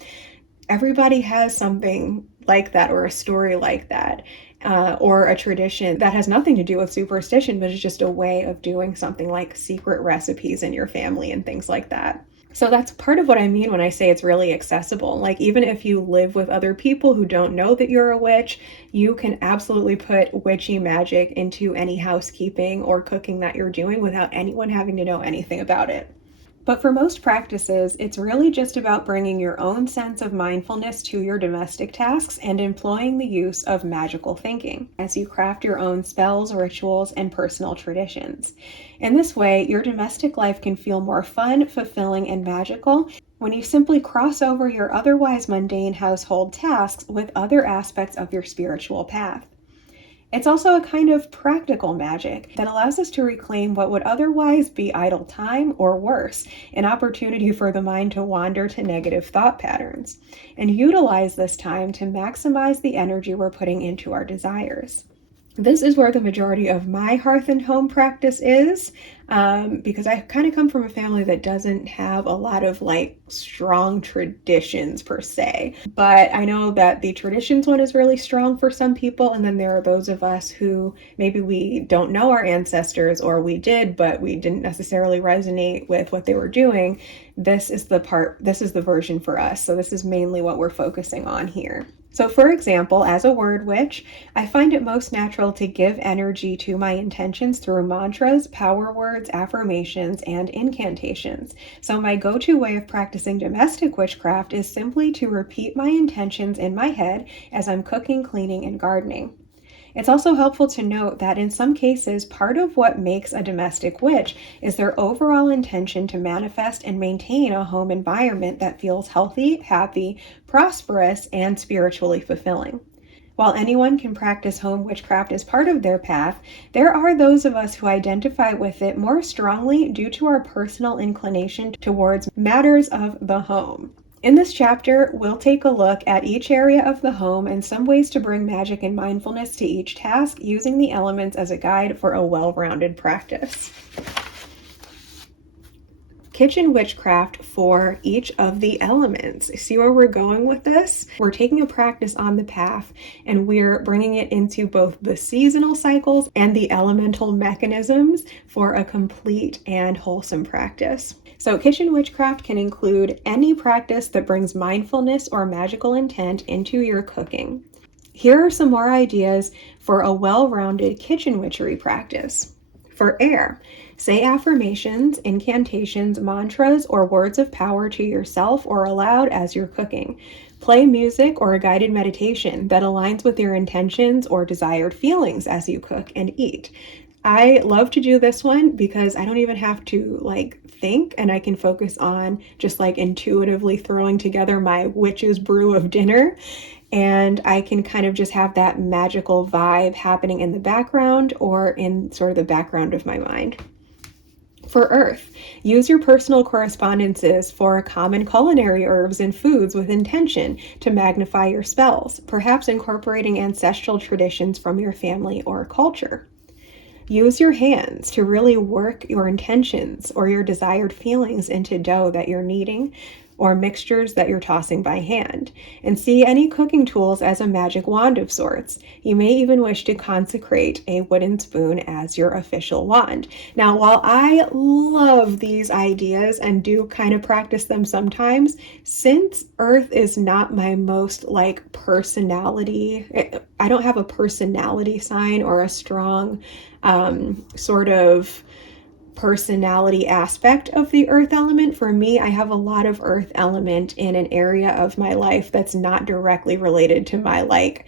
everybody has something like that or a story like that. Or a tradition that has nothing to do with superstition, but is just a way of doing something like secret recipes in your family and things like that. So that's part of what I mean when I say it's really accessible. Like, even if you live with other people who don't know that you're a witch, you can absolutely put witchy magic into any housekeeping or cooking that you're doing without anyone having to know anything about it. But for most practices, it's really just about bringing your own sense of mindfulness to your domestic tasks and employing the use of magical thinking as you craft your own spells, rituals, and personal traditions. In this way, your domestic life can feel more fun, fulfilling, and magical when you simply cross over your otherwise mundane household tasks with other aspects of your spiritual path. It's also a kind of practical magic that allows us to reclaim what would otherwise be idle time, or worse, an opportunity for the mind to wander to negative thought patterns, and utilize this time to maximize the energy we're putting into our desires. This is where the majority of my hearth and home practice is, because I kind of come from a family that doesn't have a lot of like strong traditions per se. But I know that the traditions one is really strong for some people, and then there are those of us who maybe we don't know our ancestors, or we did, but we didn't necessarily resonate with what they were doing. This is the version for us. So this is mainly what we're focusing on here. So for example, as a word witch, I find it most natural to give energy to my intentions through mantras, power words, affirmations, and incantations. So my go-to way of practicing practicing domestic witchcraft is simply to repeat my intentions in my head as I'm cooking, cleaning, and gardening. It's also helpful to note that in some cases, part of what makes a domestic witch is their overall intention to manifest and maintain a home environment that feels healthy, happy, prosperous, and spiritually fulfilling. While anyone can practice home witchcraft as part of their path, there are those of us who identify with it more strongly due to our personal inclination towards matters of the home. In this chapter, we'll take a look at each area of the home and some ways to bring magic and mindfulness to each task, using the elements as a guide for a well-rounded practice. Kitchen witchcraft for each of the elements. See where we're going with this? We're taking a practice on the path and we're bringing it into both the seasonal cycles and the elemental mechanisms for a complete and wholesome practice. So kitchen witchcraft can include any practice that brings mindfulness or magical intent into your cooking. Here are some more ideas for a well-rounded kitchen witchery practice. For air, say affirmations, incantations, mantras, or words of power to yourself or aloud as you're cooking. Play music or a guided meditation that aligns with your intentions or desired feelings as you cook and eat. I love to do this one because I don't even have to think, and I can focus on just intuitively throwing together my witch's brew of dinner. And I can kind of just have that magical vibe happening in the background or in sort of the background of my mind. For earth, use your personal correspondences for common culinary herbs and foods with intention to magnify your spells, perhaps incorporating ancestral traditions from your family or culture. Use your hands to really work your intentions or your desired feelings into dough that you're kneading or mixtures that you're tossing by hand, and see any cooking tools as a magic wand of sorts. You may even wish to consecrate a wooden spoon as your official wand. Now, while I love these ideas and do kind of practice them sometimes, since earth is not my most personality, I don't have a personality sign or a strong sort of personality aspect of the earth element. For me, I have a lot of earth element in an area of my life that's not directly related to my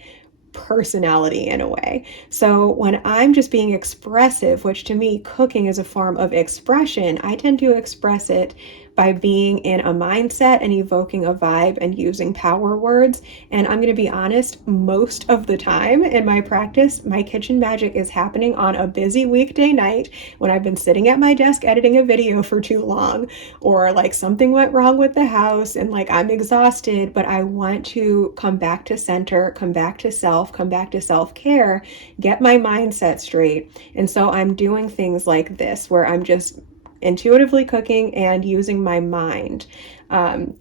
personality in a way. So when I'm just being expressive, which to me cooking is a form of expression, I tend to express it by being in a mindset and evoking a vibe and using power words. And I'm going to be honest, most of the time in my practice, my kitchen magic is happening on a busy weekday night when I've been sitting at my desk editing a video for too long, or something went wrong with the house and I'm exhausted, but I want to come back to center, come back to self, come back to self-care, get my mindset straight. And so I'm doing things like this where I'm just intuitively cooking and using my mind,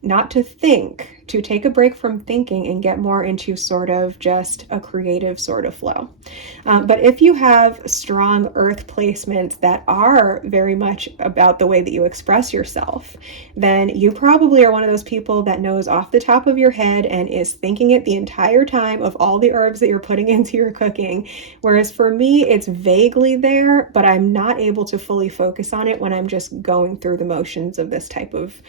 not to think, to take a break from thinking and get more into sort of just a creative sort of flow. But if you have strong earth placements that are very much about the way that you express yourself, then you probably are one of those people that knows off the top of your head and is thinking it the entire time of all the herbs that you're putting into your cooking. Whereas for me, it's vaguely there, but I'm not able to fully focus on it when I'm just going through the motions of this type of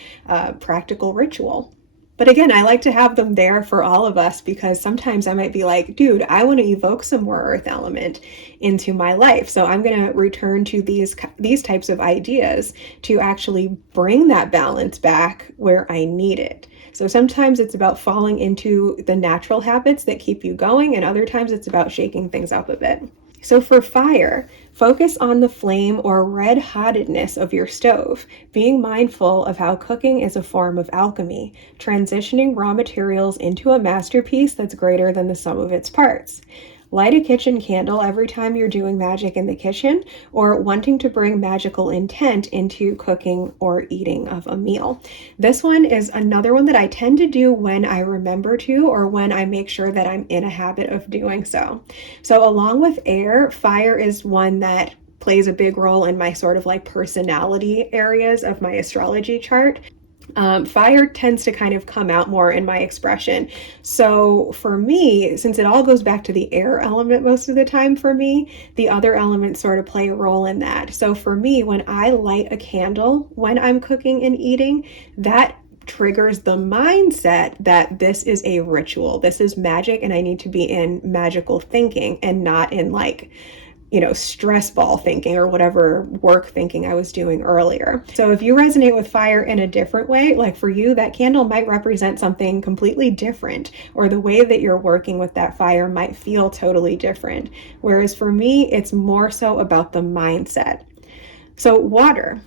practical ritual. But again, I like to have them there for all of us because sometimes I might be like, dude, I want to evoke some more earth element into my life. So I'm going to return to these types of ideas to actually bring that balance back where I need it. So sometimes it's about falling into the natural habits that keep you going, and other times it's about shaking things up a bit. So for fire, focus on the flame or red-hottedness of your stove, being mindful of how cooking is a form of alchemy, transitioning raw materials into a masterpiece that's greater than the sum of its parts. Light a kitchen candle every time you're doing magic in the kitchen or wanting to bring magical intent into cooking or eating of a meal. This one is another one that I tend to do when I remember to or when I make sure that I'm in a habit of doing so. So along with air, fire is one that plays a big role in my sort of personality areas of my astrology chart. Fire tends to kind of come out more in my expression. So for me, since it all goes back to the air element most of the time for me, the other elements sort of play a role in that. So for me, when I light a candle, when I'm cooking and eating, that triggers the mindset that this is a ritual, this is magic, and I need to be in magical thinking and not in like, stress ball thinking or whatever work thinking I was doing earlier. So if you resonate with fire in a different way, like for you, that candle might represent something completely different, or the way that you're working with that fire might feel totally different. Whereas for me, it's more so about the mindset. So water.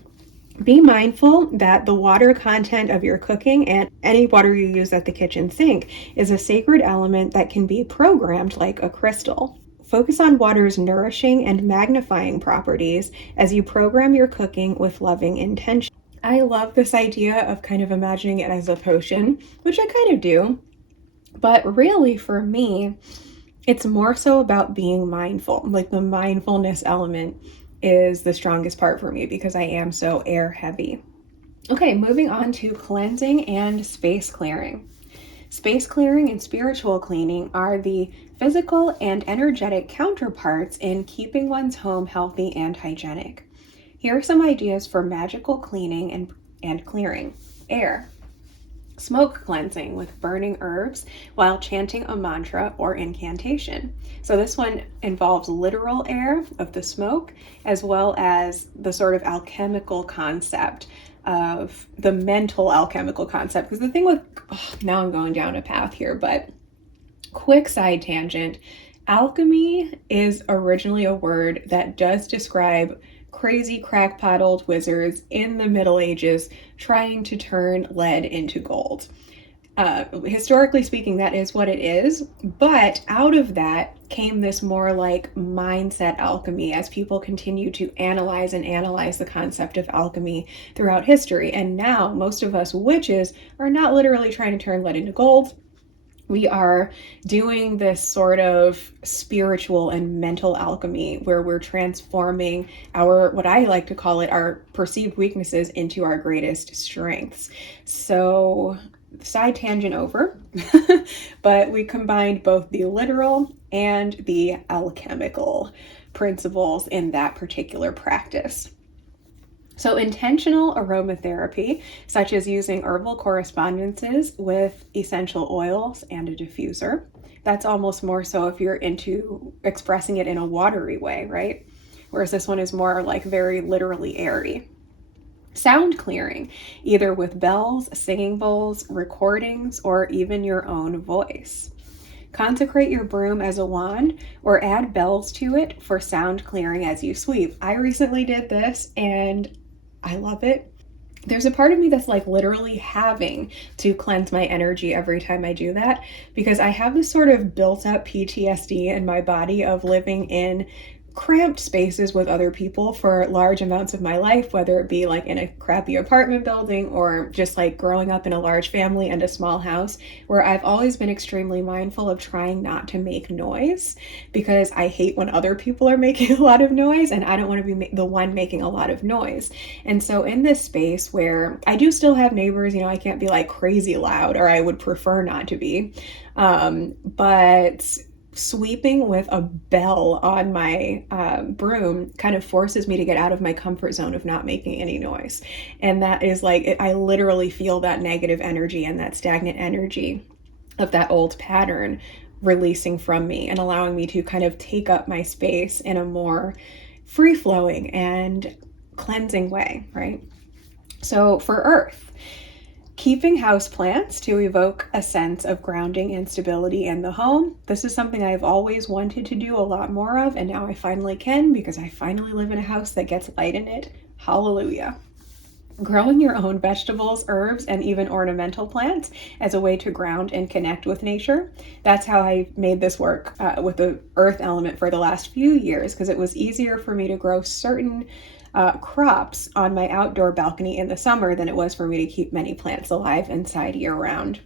Be mindful that the water content of your cooking and any water you use at the kitchen sink is a sacred element that can be programmed like a crystal. Focus on water's nourishing and magnifying properties as you program your cooking with loving intention. I love this idea of kind of imagining it as a potion, which I kind of do, but really for me, it's more so about being mindful. Like the mindfulness element is the strongest part for me because I am so air heavy. Okay, moving on to cleansing and space clearing. Space clearing and spiritual cleaning are the physical and energetic counterparts in keeping one's home healthy and hygienic. Here are some ideas for magical cleaning and clearing. Air. Smoke cleansing with burning herbs while chanting a mantra or incantation. So this one involves literal air of the smoke as well as the sort of alchemical concept of the mental alchemical concept. Because the thing with, now I'm going down a path here, but quick side tangent. Alchemy is originally a word that does describe crazy crackpot old wizards in the Middle Ages trying to turn lead into gold. Historically speaking, that is what it is, but out of that came this more like mindset alchemy as people continue to analyze the concept of alchemy throughout history. And now most of us witches are not literally trying to turn lead into gold. We are doing this sort of spiritual and mental alchemy where we're transforming our, what I like to call it, our perceived weaknesses into our greatest strengths. So side tangent over, but we combined both the literal and the alchemical principles in that particular practice. So intentional aromatherapy, such as using herbal correspondences with essential oils and a diffuser. That's almost more so if you're into expressing it in a watery way, right? Whereas this one is more like very literally airy. Sound clearing, either with bells, singing bowls, recordings, or even your own voice. Consecrate your broom as a wand or add bells to it for sound clearing as you sweep. I recently did this and I love it. There's a part of me that's like literally having to cleanse my energy every time I do that because I have this sort of built up PTSD in my body of living in cramped spaces with other people for large amounts of my life, whether it be like in a crappy apartment building or just like growing up in a large family and a small house, where I've always been extremely mindful of trying not to make noise because I hate when other people are making a lot of noise and I don't want to be the one making a lot of noise. And so in this space where I do still have neighbors, I can't be like crazy loud, or I would prefer not to be, but sweeping with a bell on my broom kind of forces me to get out of my comfort zone of not making any noise. And that is like, I literally feel that negative energy and that stagnant energy of that old pattern releasing from me and allowing me to kind of take up my space in a more free-flowing and cleansing way, right? So for earth, keeping houseplants to evoke a sense of grounding and stability in the home. This is something I've always wanted to do a lot more of, and now I finally can because I finally live in a house that gets light in it. Hallelujah. Growing your own vegetables, herbs, and even ornamental plants as a way to ground and connect with nature. That's how I made this work with the earth element for the last few years, because it was easier for me to grow certain crops on my outdoor balcony in the summer than it was for me to keep many plants alive inside year round.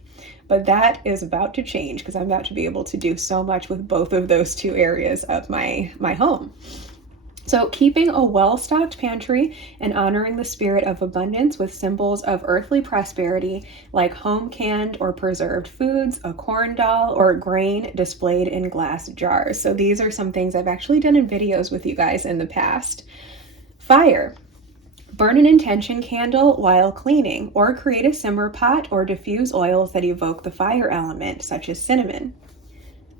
But that is about to change because I'm about to be able to do so much with both of those two areas of my home. So keeping a well-stocked pantry and honoring the spirit of abundance with symbols of earthly prosperity like home canned or preserved foods, a corn doll, or grain displayed in glass jars. So these are some things I've actually done in videos with you guys in the past. Fire. Burn an intention candle while cleaning, or create a simmer pot or diffuse oils that evoke the fire element, such as cinnamon.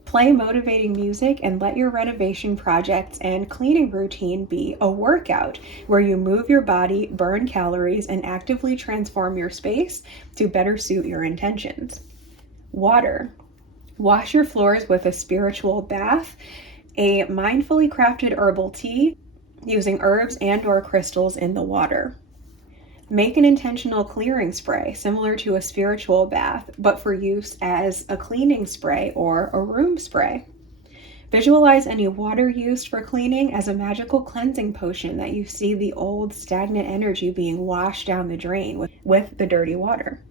Play motivating music and let your renovation projects and cleaning routine be a workout where you move your body, burn calories, and actively transform your space to better suit your intentions. Water. Wash your floors with a spiritual bath, a mindfully crafted herbal tea, using herbs and/or crystals in the water. Make an intentional clearing spray, similar to a spiritual bath, but for use as a cleaning spray or a room spray. Visualize any water used for cleaning as a magical cleansing potion that you see the old stagnant energy being washed down the drain with the dirty water.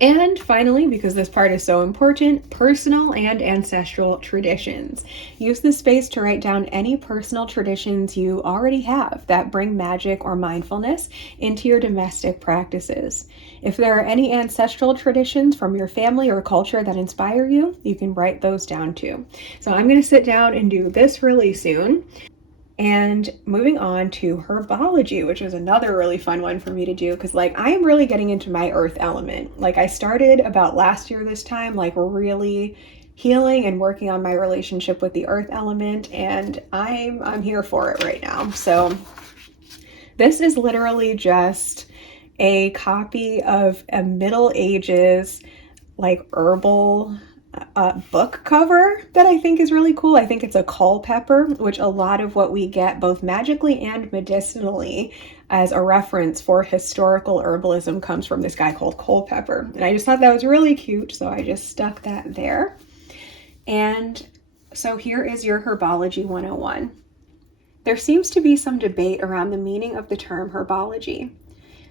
And finally, because this part is so important, personal and ancestral traditions. Use this space to write down any personal traditions you already have that bring magic or mindfulness into your domestic practices. If there are any ancestral traditions from your family or culture that inspire you, you can write those down too. So I'm going to sit down and do this really soon. And moving on to herbology, which was another really fun one for me to do because I am really getting into my earth element. I started about last year this time, really healing and working on my relationship with the earth element, and I'm here for it right now. So this is literally just a copy of a Middle Ages herbal book cover that I think is really cool. I think it's a Culpeper, which a lot of what we get both magically and medicinally as a reference for historical herbalism comes from this guy called Culpeper. And I just thought that was really cute, so I just stuck that there. And so here is your Herbology 101. There seems to be some debate around the meaning of the term herbology.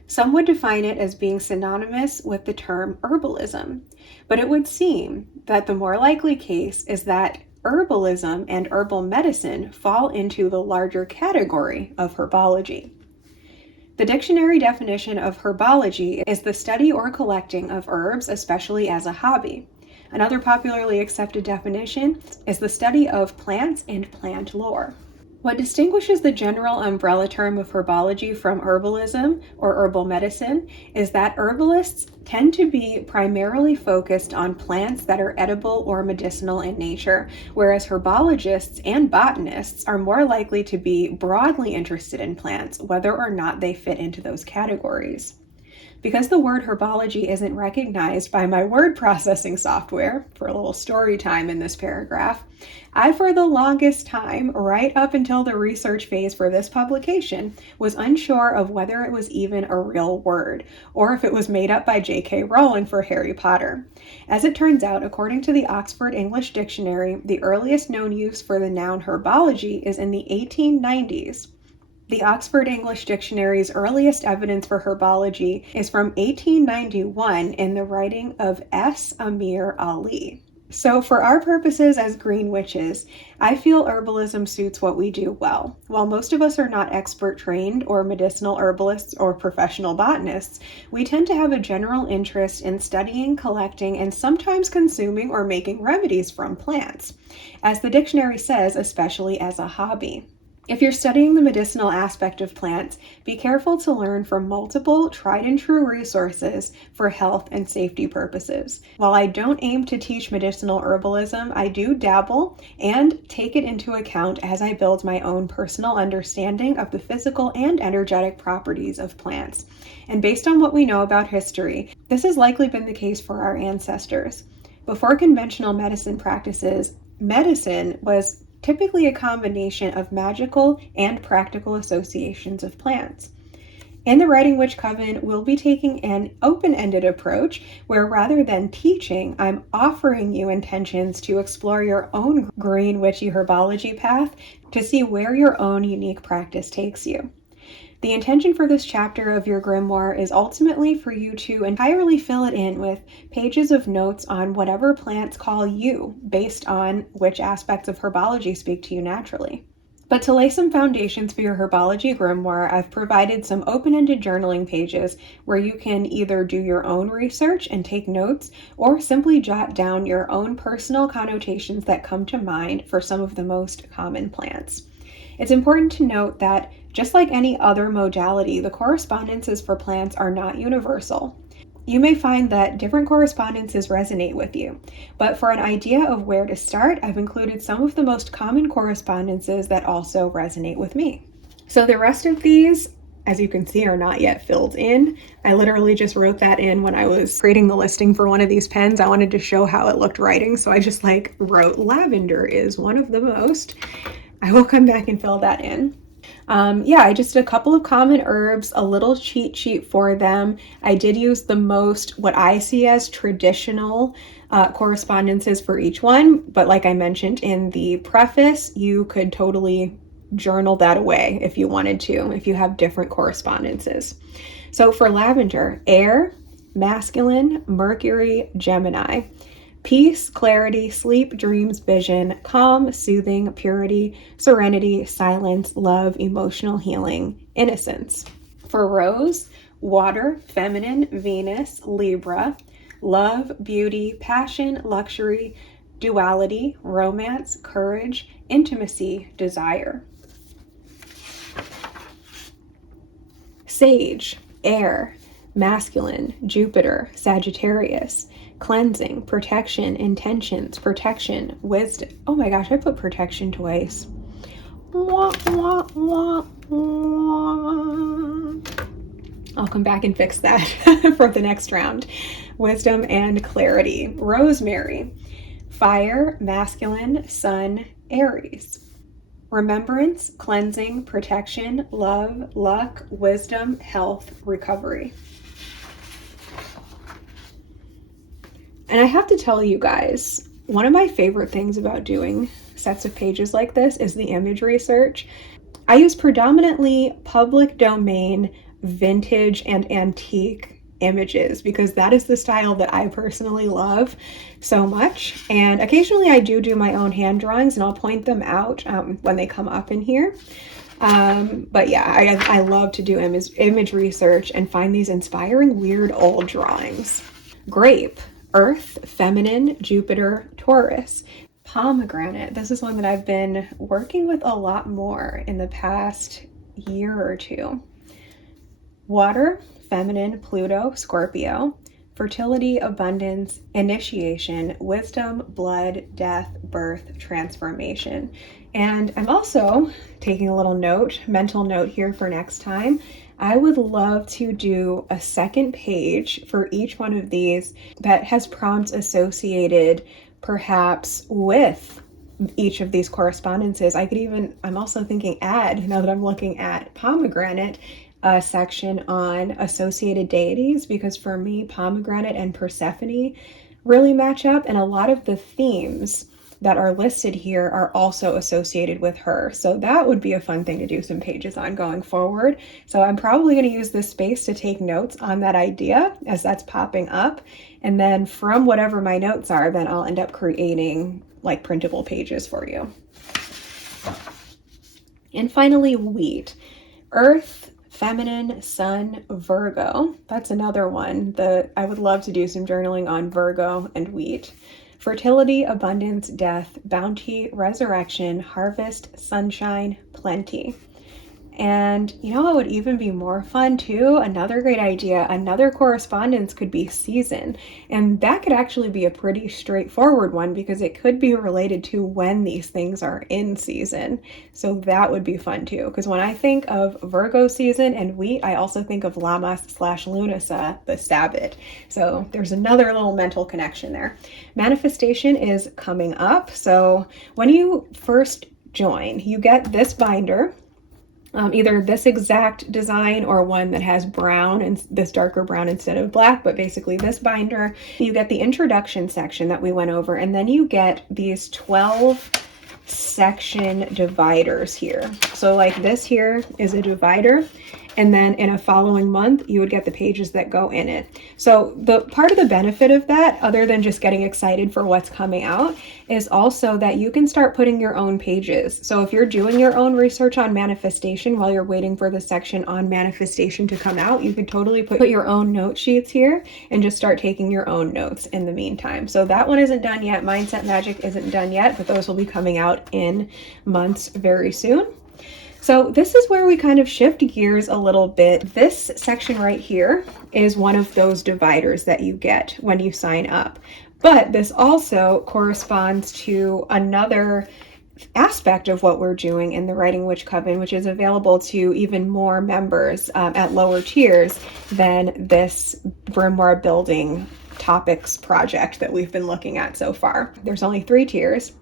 Some would define it as being synonymous with the term herbalism, but it would seem that the more likely case is that herbalism and herbal medicine fall into the larger category of herbology. The dictionary definition of herbology is the study or collecting of herbs, especially as a hobby. Another popularly accepted definition is the study of plants and plant lore. What distinguishes the general umbrella term of herbology from herbalism or herbal medicine is that herbalists tend to be primarily focused on plants that are edible or medicinal in nature, whereas herbologists and botanists are more likely to be broadly interested in plants, whether or not they fit into those categories. Because the word herbology isn't recognized by my word processing software, for a little story time in this paragraph, I, for the longest time, right up until the research phase for this publication, was unsure of whether it was even a real word, or if it was made up by J.K. Rowling for Harry Potter. As it turns out, according to the Oxford English Dictionary, the earliest known use for the noun herbology is in the 1890s. The Oxford English Dictionary's earliest evidence for herbology is from 1891 in the writing of S. Amir Ali. So for our purposes as green witches, I feel herbalism suits what we do well. While most of us are not expert trained or medicinal herbalists or professional botanists, we tend to have a general interest in studying, collecting, and sometimes consuming or making remedies from plants. As the dictionary says, especially as a hobby. If you're studying the medicinal aspect of plants, be careful to learn from multiple tried and true resources for health and safety purposes. While I don't aim to teach medicinal herbalism, I do dabble and take it into account as I build my own personal understanding of the physical and energetic properties of plants. And based on what we know about history, this has likely been the case for our ancestors. Before conventional medicine practices, medicine was typically a combination of magical and practical associations of plants. In the Writing Witch Coven, we'll be taking an open-ended approach where rather than teaching, I'm offering you intentions to explore your own green witchy herbology path to see where your own unique practice takes you. The intention for this chapter of your grimoire is ultimately for you to entirely fill it in with pages of notes on whatever plants call you based on which aspects of herbology speak to you naturally. But to lay some foundations for your herbology grimoire, I've provided some open-ended journaling pages where you can either do your own research and take notes or simply jot down your own personal connotations that come to mind for some of the most common plants. It's important to note that Just like any other modality, the correspondences for plants are not universal. You may find that different correspondences resonate with you, but for an idea of where to start, I've included some of the most common correspondences that also resonate with me. So the rest of these, as you can see, are not yet filled in. I literally just wrote that in when I was creating the listing for one of these pens. I wanted to show how it looked writing, so I just wrote lavender is one of the most. I will come back and fill that in. I just did a couple of common herbs, a little cheat sheet for them. I did use the most, what I see as traditional correspondences for each one, but like I mentioned in the preface, you could totally journal that away if you wanted to, if you have different correspondences. So for lavender, air, masculine, Mercury, Gemini. Peace, clarity, sleep, dreams, vision, calm, soothing, purity, serenity, silence, love, emotional healing, innocence. For rose, water, feminine, Venus, Libra, love, beauty, passion, luxury, duality, romance, courage, intimacy, desire. Sage, air, masculine, Jupiter, Sagittarius, cleansing, protection, intentions, protection, wisdom. Oh my gosh, I put protection twice. Wah, wah, wah, wah. I'll come back and fix that for the next round. Wisdom and clarity. Rosemary, fire, masculine, sun, Aries. Remembrance, cleansing, protection, love, luck, wisdom, health, recovery. And I have to tell you guys, one of my favorite things about doing sets of pages like this is the image research. I use predominantly public domain, vintage, and antique images because that is the style that I personally love so much. And occasionally I do my own hand drawings, and I'll point them out when they come up in here. But yeah, I love to do image research and find these inspiring weird old drawings. Grape, earth, feminine, Jupiter, Taurus. Pomegranate, this is one that I've been working with a lot more in the past year or two. Water, feminine, Pluto, Scorpio. Fertility, abundance, initiation, wisdom, blood, death, birth, transformation. And I'm also taking a little mental note here for next time. I would love to do a second page for each one of these that has prompts associated perhaps with each of these correspondences. I'm also thinking now that I'm looking at pomegranate, a section on associated deities, because for me, pomegranate and Persephone really match up, and a lot of the themes that are listed here are also associated with her. So that would be a fun thing to do some pages on going forward. So I'm probably going to use this space to take notes on that idea as that's popping up. And then from whatever my notes are, then I'll end up creating like printable pages for you. And finally, wheat, earth, feminine, sun, Virgo. That's another one that I would love to do some journaling on, Virgo and wheat. Fertility, abundance, death, bounty, resurrection, harvest, sunshine, plenty. And you know what would even be more fun too? Another great idea, another correspondence could be season. And that could actually be a pretty straightforward one because it could be related to when these things are in season. So that would be fun too. Because when I think of Virgo season and wheat, I also think of Lammas/Lunasa, the Sabbath. So there's another little mental connection there. Manifestation is coming up. So when you first join, you get this binder. Either this exact design or one that has brown and this darker brown instead of black, but basically this binder. You get the introduction section that we went over, and then you get these 12 section dividers here. So like this here is a divider, and then in a following month you would get the pages that go in it. So the part of the benefit of that, other than just getting excited for what's coming out, is also that you can start putting your own pages. So if you're doing your own research on manifestation while you're waiting for the section on manifestation to come out, you could totally put your own note sheets here and just start taking your own notes in the meantime. So that one isn't done yet. Mindset Magic isn't done yet, but those will be coming out in months very soon. So this is where we kind of shift gears a little bit. This section right here is one of those dividers that you get when you sign up. But this also corresponds to another aspect of what we're doing in the Writing Witch Coven, which is available to even more members at lower tiers than this Grimoire building topics project that we've been looking at so far. There's only 3 tiers.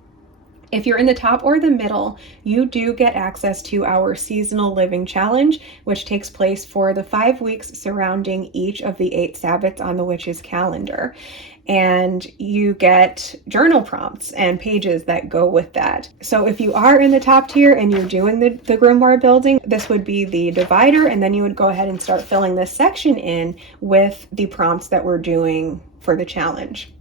If you're in the top or the middle, you do get access to our seasonal living challenge, which takes place for the 5 weeks surrounding each of the 8 Sabbats on the witch's calendar. And you get journal prompts and pages that go with that. So if you are in the top tier and you're doing the Grimoire building, this would be the divider, and then you would go ahead and start filling this section in with the prompts that we're doing for the challenge.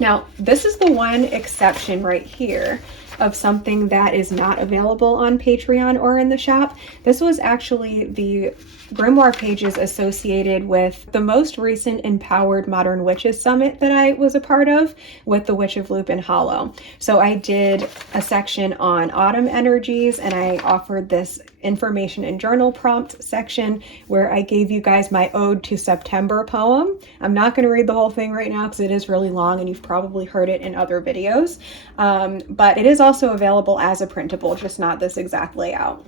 Now, this is the one exception right here of something that is not available on Patreon or in the shop. This was actually the Grimoire pages associated with the most recent Empowered Modern Witches Summit that I was a part of with the Witch of Lupin Hollow. So I did a section on autumn energies, and I offered this information and journal prompt section where I gave you guys my Ode to September poem. I'm not going to read the whole thing right now because it is really long and you've probably heard it in other videos, but it is also available as a printable, just not this exact layout.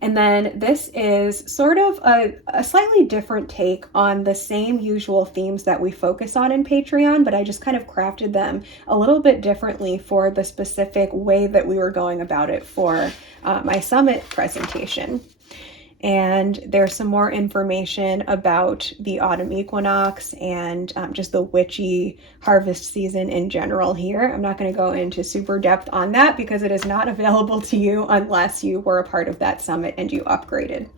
And then this is sort of a slightly different take on the same usual themes that we focus on in Patreon, but I just kind of crafted them a little bit differently for the specific way that we were going about it for my summit presentation. And there's some more information about the autumn equinox and just the witchy harvest season in general here. I'm not going to go into super depth on that because it is not available to you unless you were a part of that summit and you upgraded.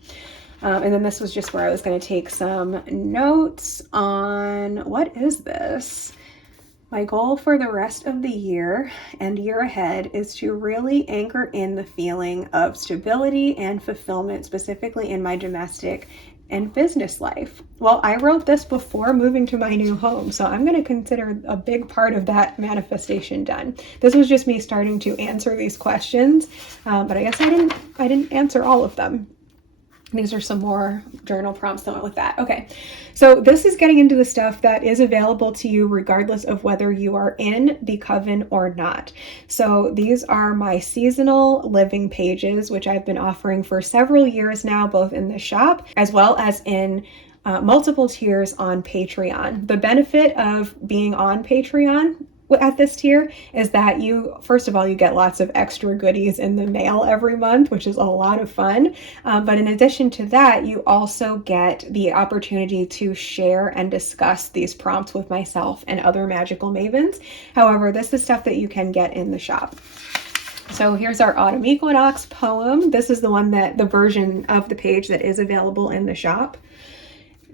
And then this was just where I was going to take some notes on what is this? My goal for the rest of the year and year ahead is to really anchor in the feeling of stability and fulfillment, specifically in my domestic and business life. Well, I wrote this before moving to my new home, so I'm going to consider a big part of that manifestation done. This was just me starting to answer these questions, but I guess I didn't answer all of them. These are some more journal prompts that went with that. Okay, so this is getting into the stuff that is available to you regardless of whether you are in the Coven or not. So these are my seasonal living pages, which I've been offering for several years now, both in the shop as well as in multiple tiers on Patreon. The benefit of being on Patreon at this tier is that you, first of all, you get lots of extra goodies in the mail every month, which is a lot of fun. But in addition to that, you also get the opportunity to share and discuss these prompts with myself and other magical mavens. However, this is stuff that you can get in the shop. So here's our autumn equinox poem. This is the version of the page that is available in the shop.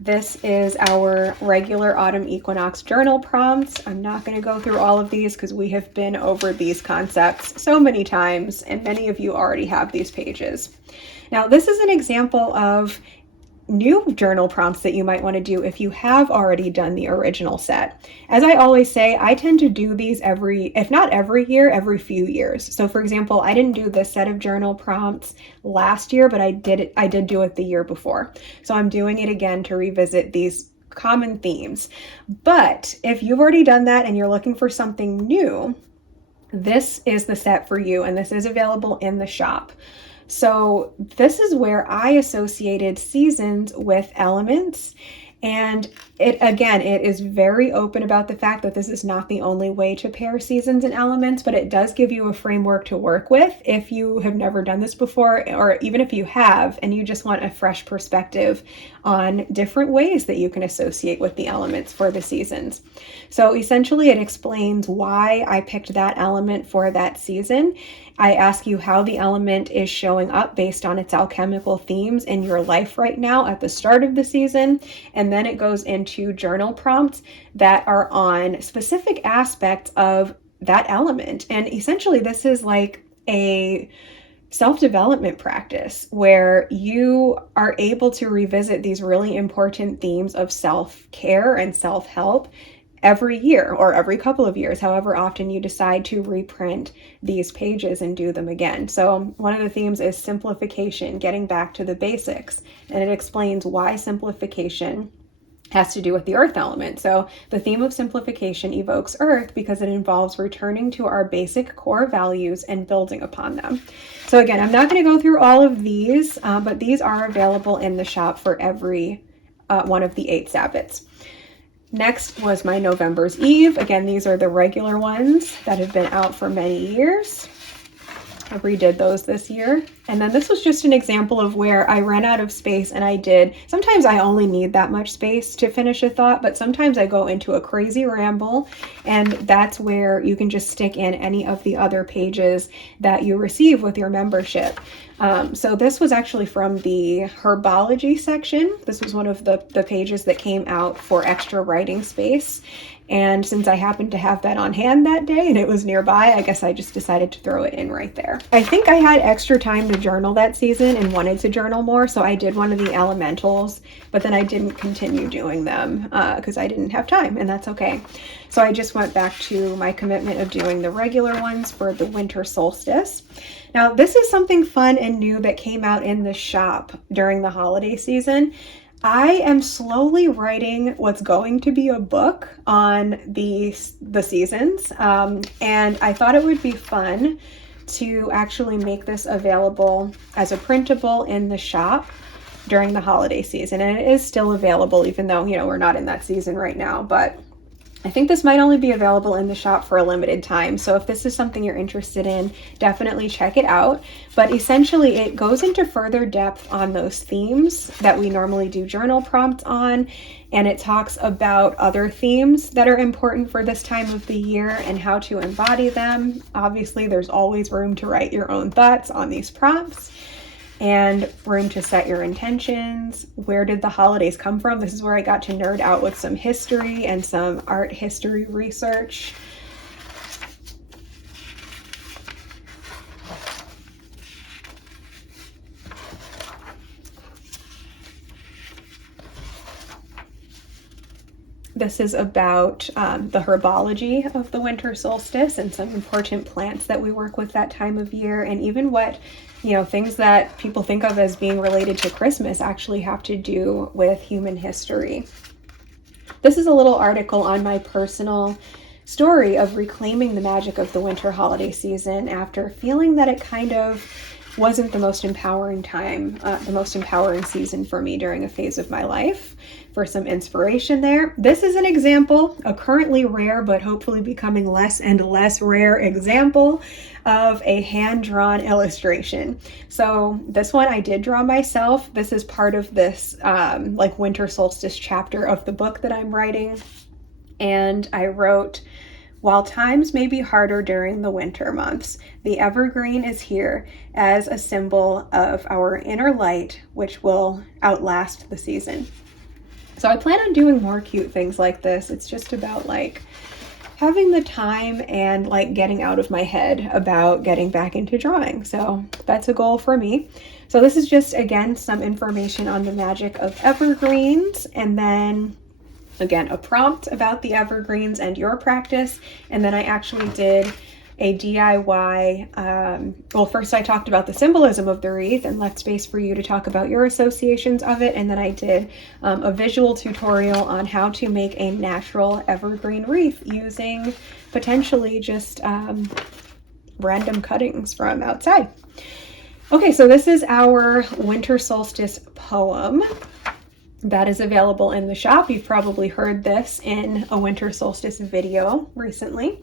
This is our regular autumn equinox journal prompts. I'm not going to go through all of these because we have been over these concepts so many times, and many of you already have these pages. Now, this is an example of new journal prompts that you might want to do if you have already done the original set. As I always say, I tend to do these if not every year, every few years. So for example, I didn't do this set of journal prompts last year, but I did do it the year before. So I'm doing it again to revisit these common themes. But if you've already done that and you're looking for something new, this is the set for you, and this is available in the shop. So this is where I associated seasons with elements, and it is very open about the fact that this is not the only way to pair seasons and elements, but it does give you a framework to work with if you have never done this before, or even if you have and you just want a fresh perspective on different ways that you can associate with the elements for the seasons. So essentially it explains why I picked that element for that season. I ask you how the element is showing up based on its alchemical themes in your life right now at the start of the season. And then it goes into journal prompts that are on specific aspects of that element. And essentially this is like a self-development practice where you are able to revisit these really important themes of self-care and self-help every year or every couple of years, however often you decide to reprint these pages and do them again. So one of the themes is simplification, getting back to the basics, and it explains why simplification has to do with the earth element. So the theme of simplification evokes earth because it involves returning to our basic core values and building upon them. So again, I'm not going to go through all of these, but these are available in the shop for every one of the 8 Sabbats. Next was my November's Eve. Again, these are the regular ones that have been out for many years. I redid those this year. And then this was just an example of where I ran out of space and sometimes I only need that much space to finish a thought, but sometimes I go into a crazy ramble, and that's where you can just stick in any of the other pages that you receive with your membership. So this was actually from the Herbology section. This was one of the pages that came out for extra writing space. And since I happened to have that on hand that day and it was nearby, I guess I just decided to throw it in right there. I think I had extra time to journal that season and wanted to journal more, so I did one of the elementals, but then I didn't continue doing them because I didn't have time, and that's okay. So I just went back to my commitment of doing the regular ones for the winter solstice. Now, this is something fun and new that came out in the shop during the holiday season. I am slowly writing what's going to be a book on the seasons, and I thought it would be fun to actually make this available as a printable in the shop during the holiday season. And it is still available, even though, we're not in that season right now, but I think this might only be available in the shop for a limited time. So if this is something you're interested in, definitely check it out. But essentially it goes into further depth on those themes that we normally do journal prompts on. And it talks about other themes that are important for this time of the year and how to embody them. Obviously, there's always room to write your own thoughts on these prompts, and room to set your intentions. Where did the holidays come from? This is where I got to nerd out with some history and some art history research. This is about the herbology of the winter solstice and some important plants that we work with that time of year, and even what things that people think of as being related to Christmas actually have to do with human history. This is a little article on my personal story of reclaiming the magic of the winter holiday season after feeling that it kind of wasn't the most empowering season for me during a phase of my life. For some inspiration there. This is an example, a currently rare but hopefully becoming less and less rare example of a hand-drawn illustration. So this one I did draw myself. This is part of this winter solstice chapter of the book that I'm writing. And I wrote, "While times may be harder during the winter months, the evergreen is here as a symbol of our inner light, which will outlast the season." So I plan on doing more cute things like this. It's just about having the time and getting out of my head about getting back into drawing. So that's a goal for me. So this is just, again, some information on the magic of evergreens, and then again, a prompt about the evergreens and your practice. And then I actually did a DIY. First I talked about the symbolism of the wreath and left space for you to talk about your associations of it. And then I did a visual tutorial on how to make a natural evergreen wreath using potentially just random cuttings from outside. Okay, so this is our winter solstice poem. That is available in the shop. You've probably heard this in a winter solstice video recently.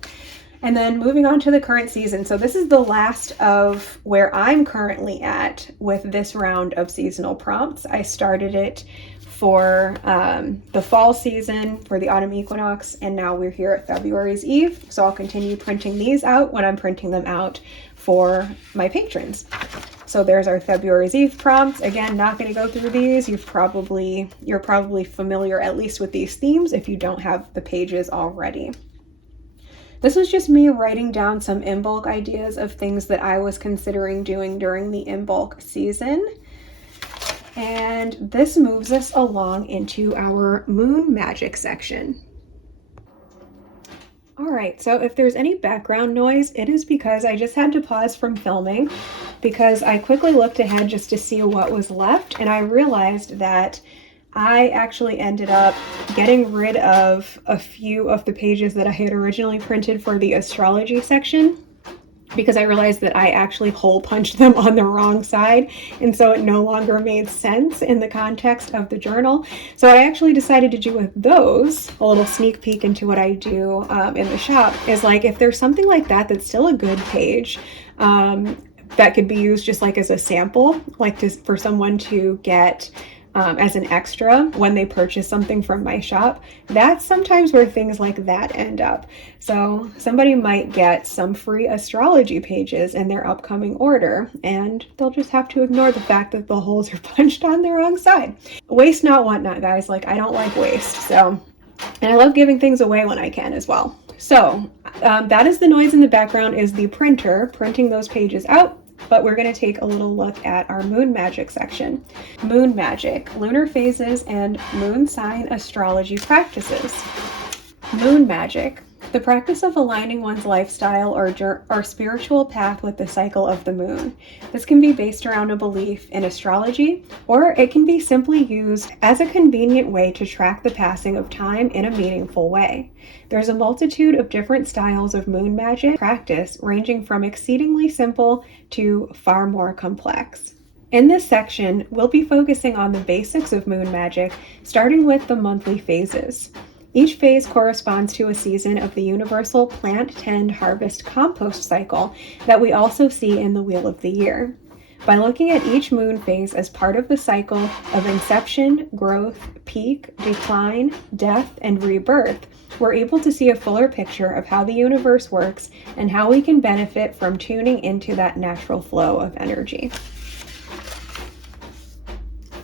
And then moving on to the current season. So this is the last of where I'm currently at with this round of seasonal prompts. I started it for the fall season, for the autumn equinox, and now we're here at February's Eve. So I'll continue printing these out when I'm printing them out for my patrons. So there's our February's Eve prompts. Again, not going to go through these. You're probably familiar at least with these themes if you don't have the pages already. This was just me writing down some in-bulk ideas of things that I was considering doing during the in-bulk season. And this moves us along into our moon magic section. Alright, so if there's any background noise, it is because I just had to pause from filming because I quickly looked ahead just to see what was left, and I realized that I actually ended up getting rid of a few of the pages that I had originally printed for the astrology section, because I realized that I actually hole punched them on the wrong side, and so it no longer made sense in the context of the journal. So I actually decided to do with those, a little sneak peek into what I do in the shop, is like if there's something like that that's still a good page, that could be used just like as a sample, like for someone to get as an extra when they purchase something from my shop. That's sometimes where things like that end up. So somebody might get some free astrology pages in their upcoming order, and they'll just have to ignore the fact that the holes are punched on the wrong side. Waste not, want not, guys. Like, I don't like waste. So, and I love giving things away when I can as well. So that is the noise in the background, is the printer printing those pages out. But we're going to take a little look at our moon magic section. Moon magic, lunar phases, and moon sign astrology practices. Moon magic, the practice of aligning one's lifestyle or spiritual path with the cycle of the moon. This can be based around a belief in astrology, or it can be simply used as a convenient way to track the passing of time in a meaningful way. There's a multitude of different styles of moon magic practice, ranging from exceedingly simple to far more complex. In this section, we'll be focusing on the basics of moon magic, starting with the monthly phases. Each phase corresponds to a season of the universal plant, tend, harvest, compost cycle that we also see in the Wheel of the Year. By looking at each moon phase as part of the cycle of inception, growth, peak, decline, death, and rebirth, we're able to see a fuller picture of how the universe works and how we can benefit from tuning into that natural flow of energy.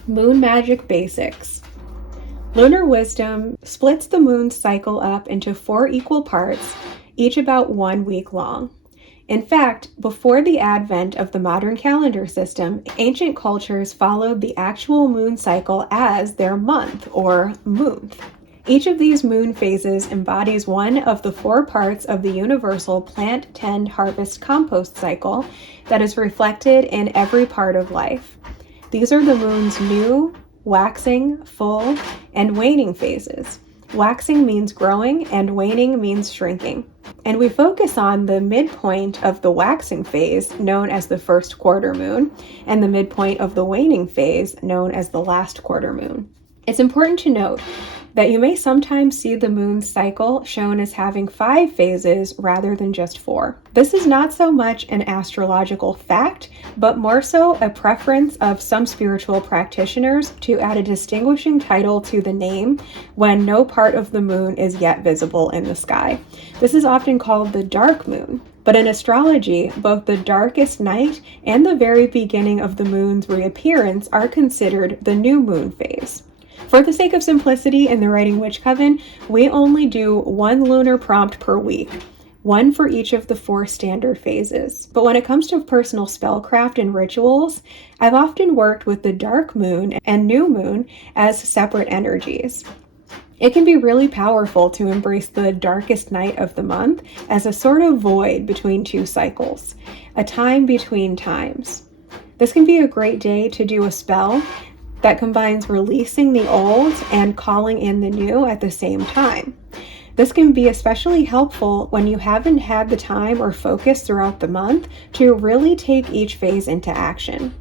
Moon magic basics. Lunar wisdom splits the moon's cycle up into 4 equal parts, each about 1 week long. In fact, before the advent of the modern calendar system, ancient cultures followed the actual moon cycle as their month or moonth. Each of these moon phases embodies one of the 4 parts of the universal plant, tend, harvest, compost cycle that is reflected in every part of life. These are the moon's new, waxing, full, and waning phases. Waxing means growing, and waning means shrinking. And we focus on the midpoint of the waxing phase, known as the first quarter moon, and the midpoint of the waning phase, known as the last quarter moon. It's important to note that you may sometimes see the moon's cycle shown as having 5 phases rather than just 4. This is not so much an astrological fact, but more so a preference of some spiritual practitioners to add a distinguishing title to the name when no part of the moon is yet visible in the sky. This is often called the dark moon. But in astrology, both the darkest night and the very beginning of the moon's reappearance are considered the new moon phase. For the sake of simplicity in the Writing Witch Coven, we only do 1 lunar prompt per week, 1 for each of the 4 standard phases. But when it comes to personal spellcraft and rituals, I've often worked with the dark moon and new moon as separate energies. It can be really powerful to embrace the darkest night of the month as a sort of void between 2 cycles, a time between times. This can be a great day to do a spell that combines releasing the old and calling in the new at the same time. This can be especially helpful when you haven't had the time or focus throughout the month to really take each phase into action.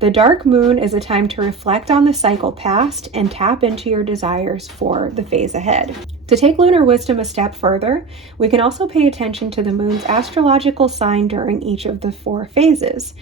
The dark moon is a time to reflect on the cycle past and tap into your desires for the phase ahead. To take lunar wisdom a step further, we can also pay attention to the moon's astrological sign during each of the 4 phases.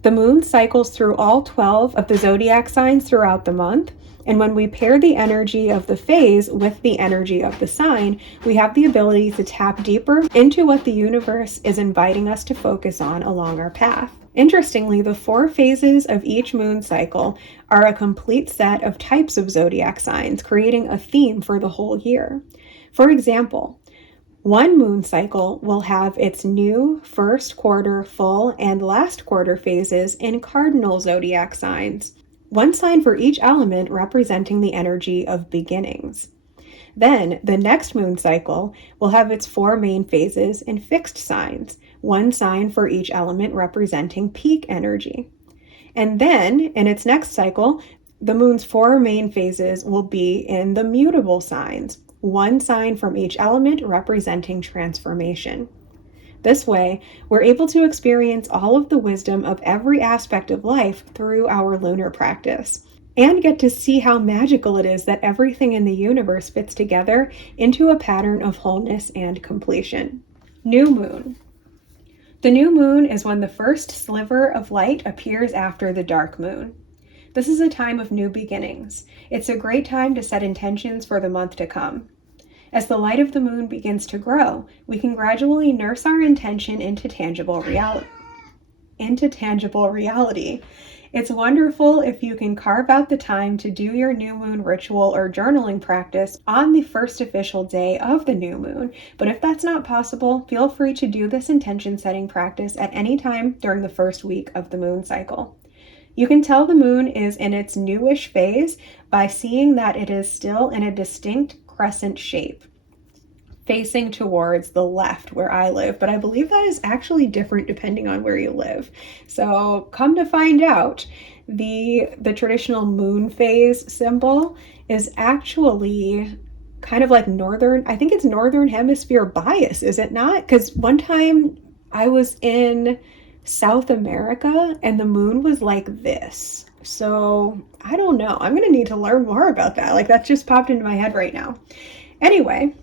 The moon cycles through all 12 of the zodiac signs throughout the month, and when we pair the energy of the phase with the energy of the sign, we have the ability to tap deeper into what the universe is inviting us to focus on along our path. Interestingly, the 4 phases of each moon cycle are a complete set of types of zodiac signs, creating a theme for the whole year. For example, one moon cycle will have its new, first quarter, full, and last quarter phases in cardinal zodiac signs, 1 sign for each element representing the energy of beginnings. Then the next moon cycle will have its 4 main phases in fixed signs, one sign for each element representing peak energy. And then in its next cycle, the moon's 4 main phases will be in the mutable signs, one sign from each element representing transformation. This way, we're able to experience all of the wisdom of every aspect of life through our lunar practice, and get to see how magical it is that everything in the universe fits together into a pattern of wholeness and completion. New moon. The new moon is when the first sliver of light appears after the dark moon. This is a time of new beginnings. It's a great time to set intentions for the month to come. As the light of the moon begins to grow, we can gradually nurse our intention into tangible reality. It's wonderful if you can carve out the time to do your new moon ritual or journaling practice on the first official day of the new moon. But if that's not possible, feel free to do this intention setting practice at any time during the first week of the moon cycle. You can tell the moon is in its newish phase by seeing that it is still in a distinct crescent shape, facing towards the left where I live, but I believe that is actually different depending on where you live. So come to find out, the traditional moon phase symbol is actually kind of like I think it's northern hemisphere bias, is it not? Because one time I was in South America and the moon was like this. So I don't know. I'm going to need to learn more about that. Like that just popped into my head right now. Anyway,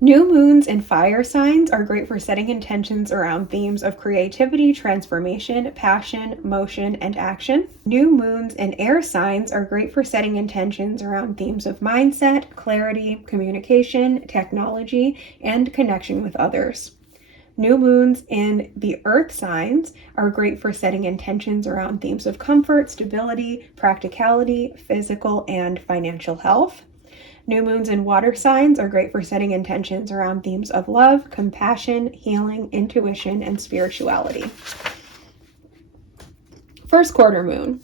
new moons and fire signs are great for setting intentions around themes of creativity, transformation, passion, motion, and action. New moons and air signs are great for setting intentions around themes of mindset, clarity, communication, technology, and connection with others. New moons in the earth signs are great for setting intentions around themes of comfort, stability, practicality, physical, and financial health. New moons in water signs are great for setting intentions around themes of love, compassion, healing, intuition, and spirituality. First quarter moon.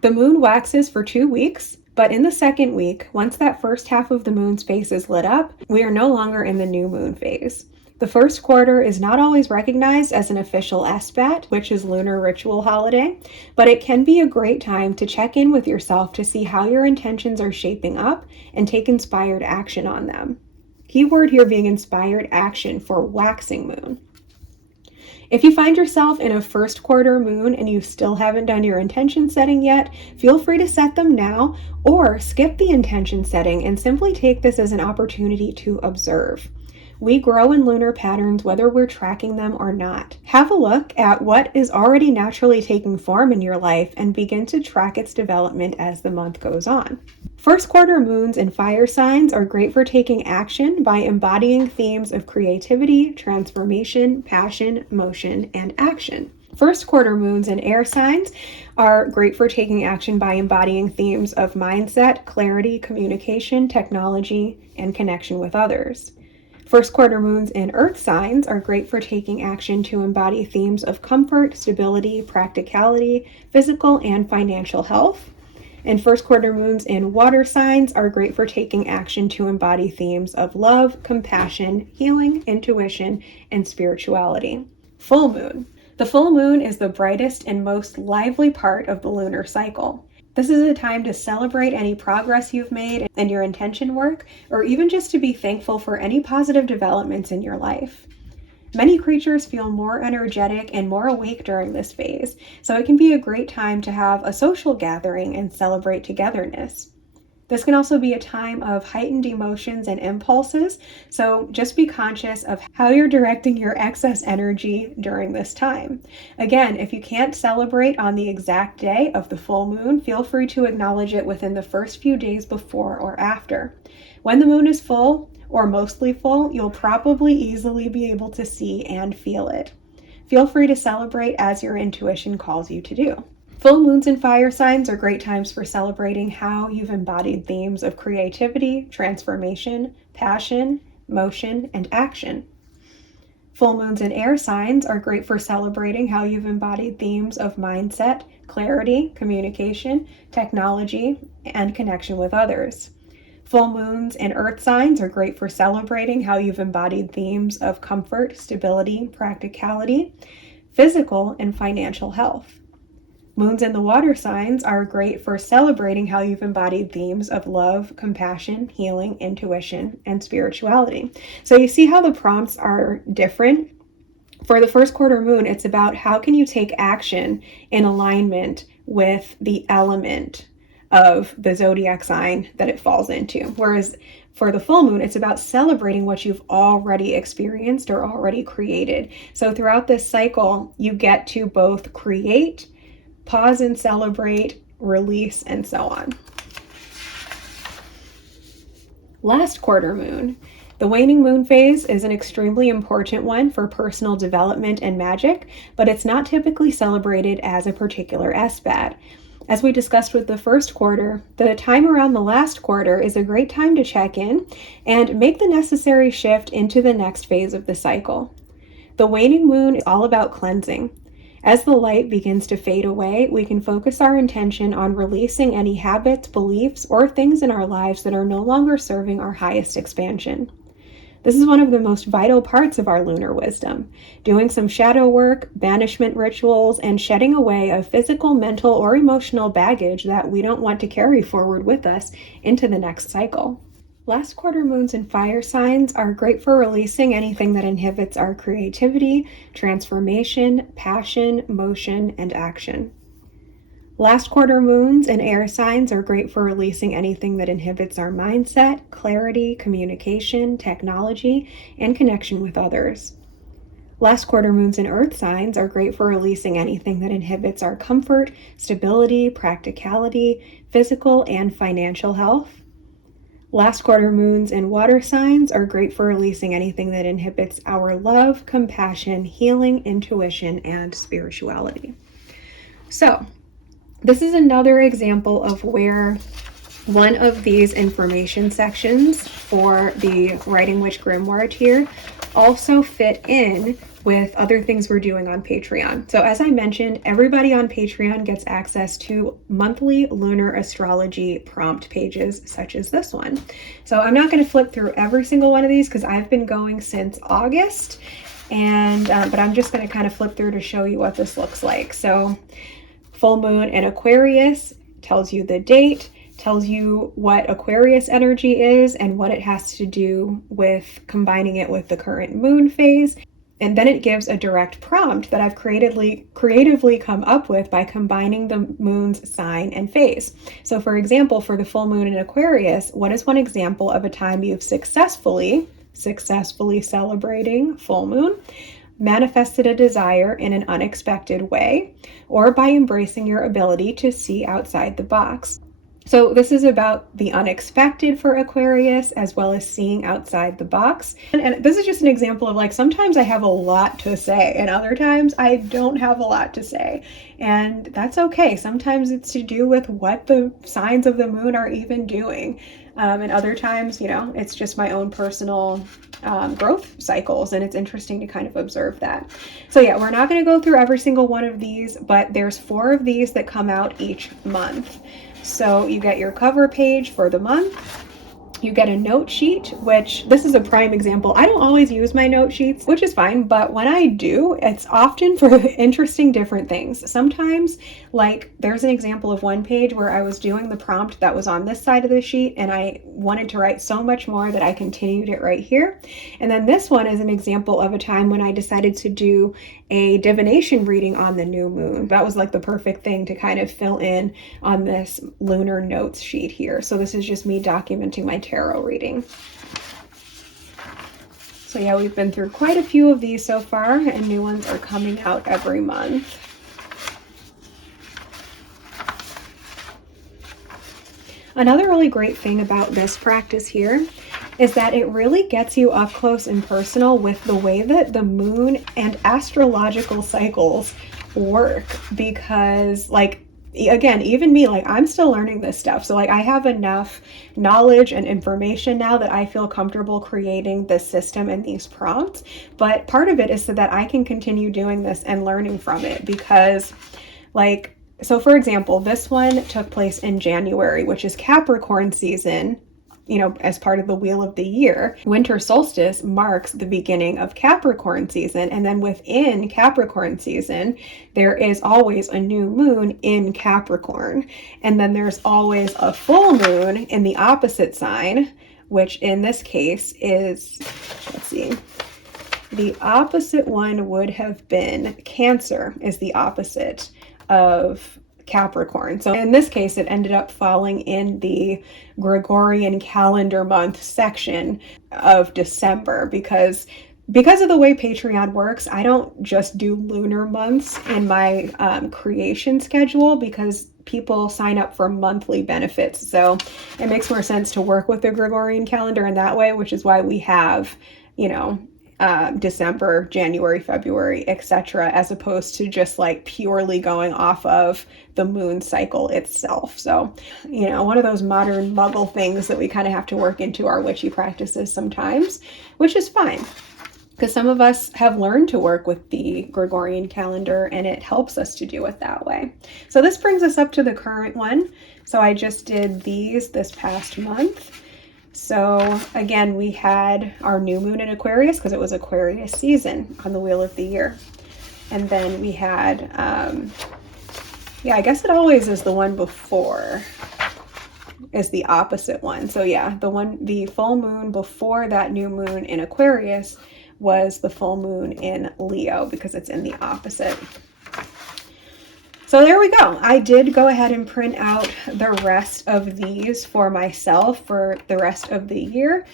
The moon waxes for 2 weeks, but in the second week, once that first half of the moon's face is lit up, we are no longer in the new moon phase. The first quarter is not always recognized as an official Esbat, which is lunar ritual holiday, but it can be a great time to check in with yourself to see how your intentions are shaping up and take inspired action on them. Keyword here being inspired action for waxing moon. If you find yourself in a first quarter moon and you still haven't done your intention setting yet, feel free to set them now or skip the intention setting and simply take this as an opportunity to observe. We grow in lunar patterns whether we're tracking them or not. Have a look at what is already naturally taking form in your life and begin to track its development as the month goes on. First quarter moons and fire signs are great for taking action by embodying themes of creativity, transformation, passion, motion, and action. First quarter moons and air signs are great for taking action by embodying themes of mindset, clarity, communication, technology, and connection with others. First quarter moons in earth signs are great for taking action to embody themes of comfort, stability, practicality, physical and financial health. And first quarter moons in water signs are great for taking action to embody themes of love, compassion, healing, intuition, and spirituality. Full moon. The full moon is the brightest and most lively part of the lunar cycle. This is a time to celebrate any progress you've made in your intention work, or even just to be thankful for any positive developments in your life. Many creatures feel more energetic and more awake during this phase, so it can be a great time to have a social gathering and celebrate togetherness. This can also be a time of heightened emotions and impulses, so just be conscious of how you're directing your excess energy during this time. Again, if you can't celebrate on the exact day of the full moon, feel free to acknowledge it within the first few days before or after. When the moon is full, or mostly full, you'll probably easily be able to see and feel it. Feel free to celebrate as your intuition calls you to do. Full moons and fire signs are great times for celebrating how you've embodied themes of creativity, transformation, passion, motion, and action. Full moons and air signs are great for celebrating how you've embodied themes of mindset, clarity, communication, technology, and connection with others. Full moons and earth signs are great for celebrating how you've embodied themes of comfort, stability, practicality, physical, and financial health. Moons in the water signs are great for celebrating how you've embodied themes of love, compassion, healing, intuition, and spirituality. So you see how the prompts are different? For the first quarter moon, it's about how can you take action in alignment with the element of the zodiac sign that it falls into. Whereas for the full moon, it's about celebrating what you've already experienced or already created. So throughout this cycle, you get to both create, pause and celebrate, release, and so on. Last quarter moon. The waning moon phase is an extremely important one for personal development and magic, but it's not typically celebrated as a particular SBAT. As we discussed with the first quarter, the time around the last quarter is a great time to check in and make the necessary shift into the next phase of the cycle. The waning moon is all about cleansing. As the light begins to fade away, we can focus our intention on releasing any habits, beliefs, or things in our lives that are no longer serving our highest expansion. This is one of the most vital parts of our lunar wisdom, doing some shadow work, banishment rituals, and shedding away of physical, mental, or emotional baggage that we don't want to carry forward with us into the next cycle. Last quarter moons and fire signs are great for releasing anything that inhibits our creativity, transformation, passion, motion, and action. Last quarter moons and air signs are great for releasing anything that inhibits our mindset, clarity, communication, technology, and connection with others. Last quarter moons and earth signs are great for releasing anything that inhibits our comfort, stability, practicality, physical, and financial health. Last quarter moons and water signs are great for releasing anything that inhibits our love, compassion, healing, intuition, and spirituality. So, this is another example of where one of these information sections for the Writing Witch Grimoire tier also fit in with other things we're doing on Patreon. So as I mentioned, everybody on Patreon gets access to monthly lunar astrology prompt pages such as this one. So I'm not going to flip through every single one of these because I've been going since August, and but I'm just going to kind of flip through to show you what this looks like. So full moon in Aquarius tells you the date, tells you what Aquarius energy is and what it has to do with combining it with the current moon phase. And then it gives a direct prompt that I've creatively come up with by combining the moon's sign and phase. So for example, for the full moon in Aquarius, what is one example of a time you've successfully celebrating full moon, manifested a desire in an unexpected way, or by embracing your ability to see outside the box? So this is about the unexpected for Aquarius, as well as seeing outside the box. And this is just an example of like, sometimes I have a lot to say and other times I don't have a lot to say. And that's okay. Sometimes it's to do with what the signs of the moon are even doing. And other times, you know, it's just my own personal growth cycles, and it's interesting to kind of observe that. So yeah, we're not going to go through every single one of these, but there's 4 of these that come out each month. So you get your cover page for the month. You get a note sheet, which this is a prime example. I don't always use my note sheets, which is fine, but when I do, it's often for interesting different things. Sometimes, like there's an example of one page where I was doing the prompt that was on this side of the sheet and I wanted to write so much more that I continued it right here. And then this one is an example of a time when I decided to do a divination reading on the new moon. That was like the perfect thing to kind of fill in on this lunar notes sheet here. So this is just me documenting my tarot reading. So yeah, we've been through quite a few of these so far, and new ones are coming out every month. Another really great thing about this practice here is that it really gets you up close and personal with the way that the moon and astrological cycles work, because like, again, even me, like I'm still learning this stuff. So like I have enough knowledge and information now that I feel comfortable creating this system and these prompts. But part of it is so that I can continue doing this and learning from it, because like, so for example, this one took place in January, which is Capricorn season as part of the wheel of the year. Winter solstice marks the beginning of Capricorn season, and then within Capricorn season, there is always a new moon in Capricorn, and then there's always a full moon in the opposite sign, which in this case is, let's see, the opposite one would have been Cancer, is the opposite of Capricorn. So in this case, it ended up falling in the Gregorian calendar month section of December because of the way Patreon works. I don't just do lunar months in my creation schedule because people sign up for monthly benefits. So it makes more sense to work with the Gregorian calendar in that way, which is why we have, December, January, February, etc., as opposed to just like purely going off of the moon cycle itself. So, one of those modern muggle things that we kind of have to work into our witchy practices sometimes, which is fine. Because some of us have learned to work with the Gregorian calendar and it helps us to do it that way. So this brings us up to the current one. So I just did these this past month. So again, we had our new moon in Aquarius because it was Aquarius season on the wheel of the year. And then we had, I guess it always is the one before is the opposite one. So yeah, the full moon before that new moon in Aquarius was the full moon in Leo because it's in the opposite. So there we go. I did go ahead and print out the rest of these for myself for the rest of the year.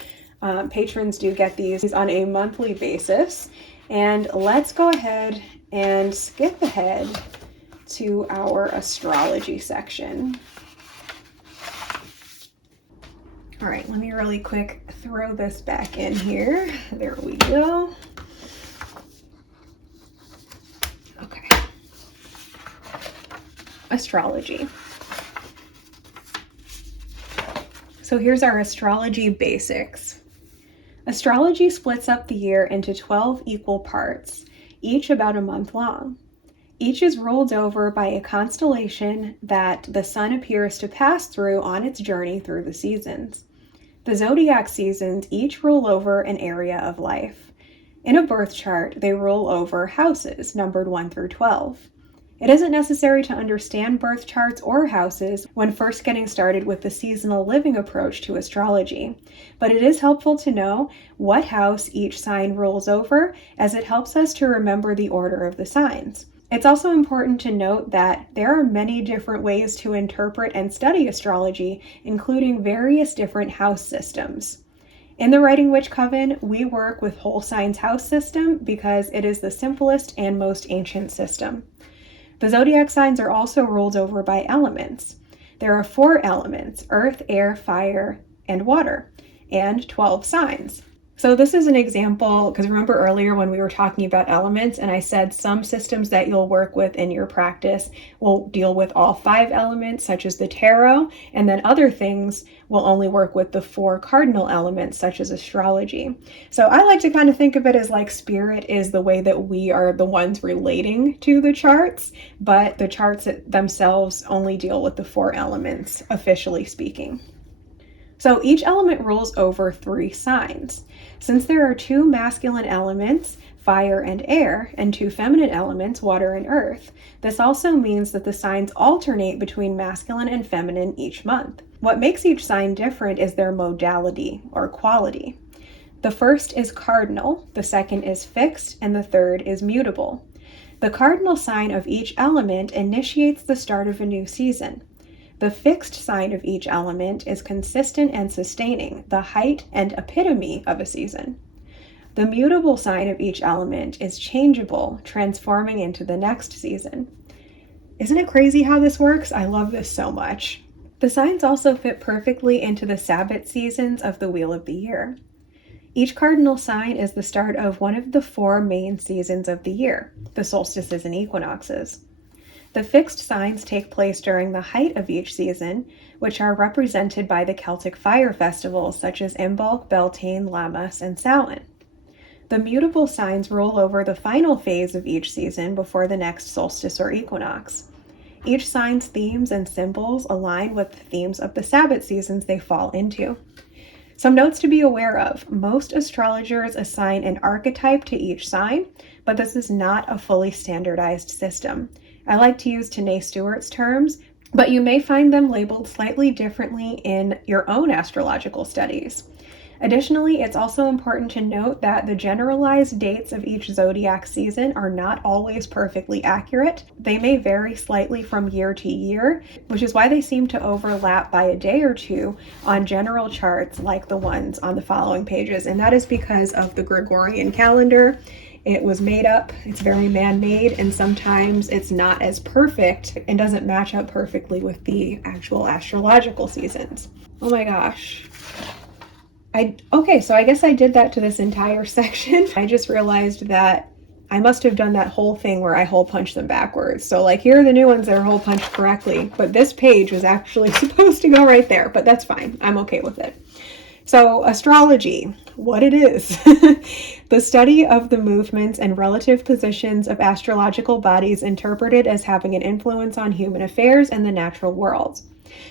Patrons do get these on a monthly basis. And let's go ahead and skip ahead to our astrology section. All right, let me really quick throw this back in here. There we go. Okay. Astrology. So here's our astrology basics. Astrology splits up the year into 12 equal parts, each about a month long. Each is ruled over by a constellation that the sun appears to pass through on its journey through the seasons. The zodiac seasons each rule over an area of life. In a birth chart, they rule over houses numbered 1 through 12. It isn't necessary to understand birth charts or houses when first getting started with the seasonal living approach to astrology, but it is helpful to know what house each sign rules over, as it helps us to remember the order of the signs. It's also important to note that there are many different ways to interpret and study astrology, including various different house systems. In the Writing Witch Coven, we work with Whole Signs House System because it is the simplest and most ancient system. The zodiac signs are also ruled over by elements. There are 4 elements: earth, air, fire, and water, and 12 signs. So this is an example, because remember earlier when we were talking about elements and I said some systems that you'll work with in your practice will deal with all 5 elements, such as the tarot, and then other things will only work with the 4 cardinal elements, such as astrology. So I like to kind of think of it as like spirit is the way that we are the ones relating to the charts, but the charts themselves only deal with the 4 elements, officially speaking. So each element rules over 3 signs. Since there are 2 masculine elements, fire and air, and 2 feminine elements, water and earth, this also means that the signs alternate between masculine and feminine each month. What makes each sign different is their modality or quality. The first is cardinal, the second is fixed, and the third is mutable. The cardinal sign of each element initiates the start of a new season. The fixed sign of each element is consistent and sustaining, the height and epitome of a season. The mutable sign of each element is changeable, transforming into the next season. Isn't it crazy how this works? I love this so much. The signs also fit perfectly into the Sabbath seasons of the Wheel of the Year. Each cardinal sign is the start of one of the 4 main seasons of the year, the solstices and equinoxes. The fixed signs take place during the height of each season, which are represented by the Celtic fire festivals such as Imbolc, Beltane, Lammas, and Samhain. The mutable signs rule over the final phase of each season before the next solstice or equinox. Each sign's themes and symbols align with the themes of the Sabbath seasons they fall into. Some notes to be aware of. Most astrologers assign an archetype to each sign, but this is not a fully standardized system. I like to use Tanae Stewart's terms, but you may find them labeled slightly differently in your own astrological studies. Additionally, it's also important to note that the generalized dates of each zodiac season are not always perfectly accurate. They may vary slightly from year to year, which is why they seem to overlap by a day or two on general charts like the ones on the following pages. And that is because of the Gregorian calendar. It was made up, it's very man-made, and sometimes it's not as perfect and doesn't match up perfectly with the actual astrological seasons. Oh my gosh. Okay, so I guess I did that to this entire section. I just realized that I must have done that whole thing where I hole punched them backwards. So like, here are the new ones that are hole punched correctly, but this page was actually supposed to go right there, but that's fine. I'm okay with it. So astrology, what it is. The study of the movements and relative positions of astrological bodies interpreted as having an influence on human affairs and the natural world.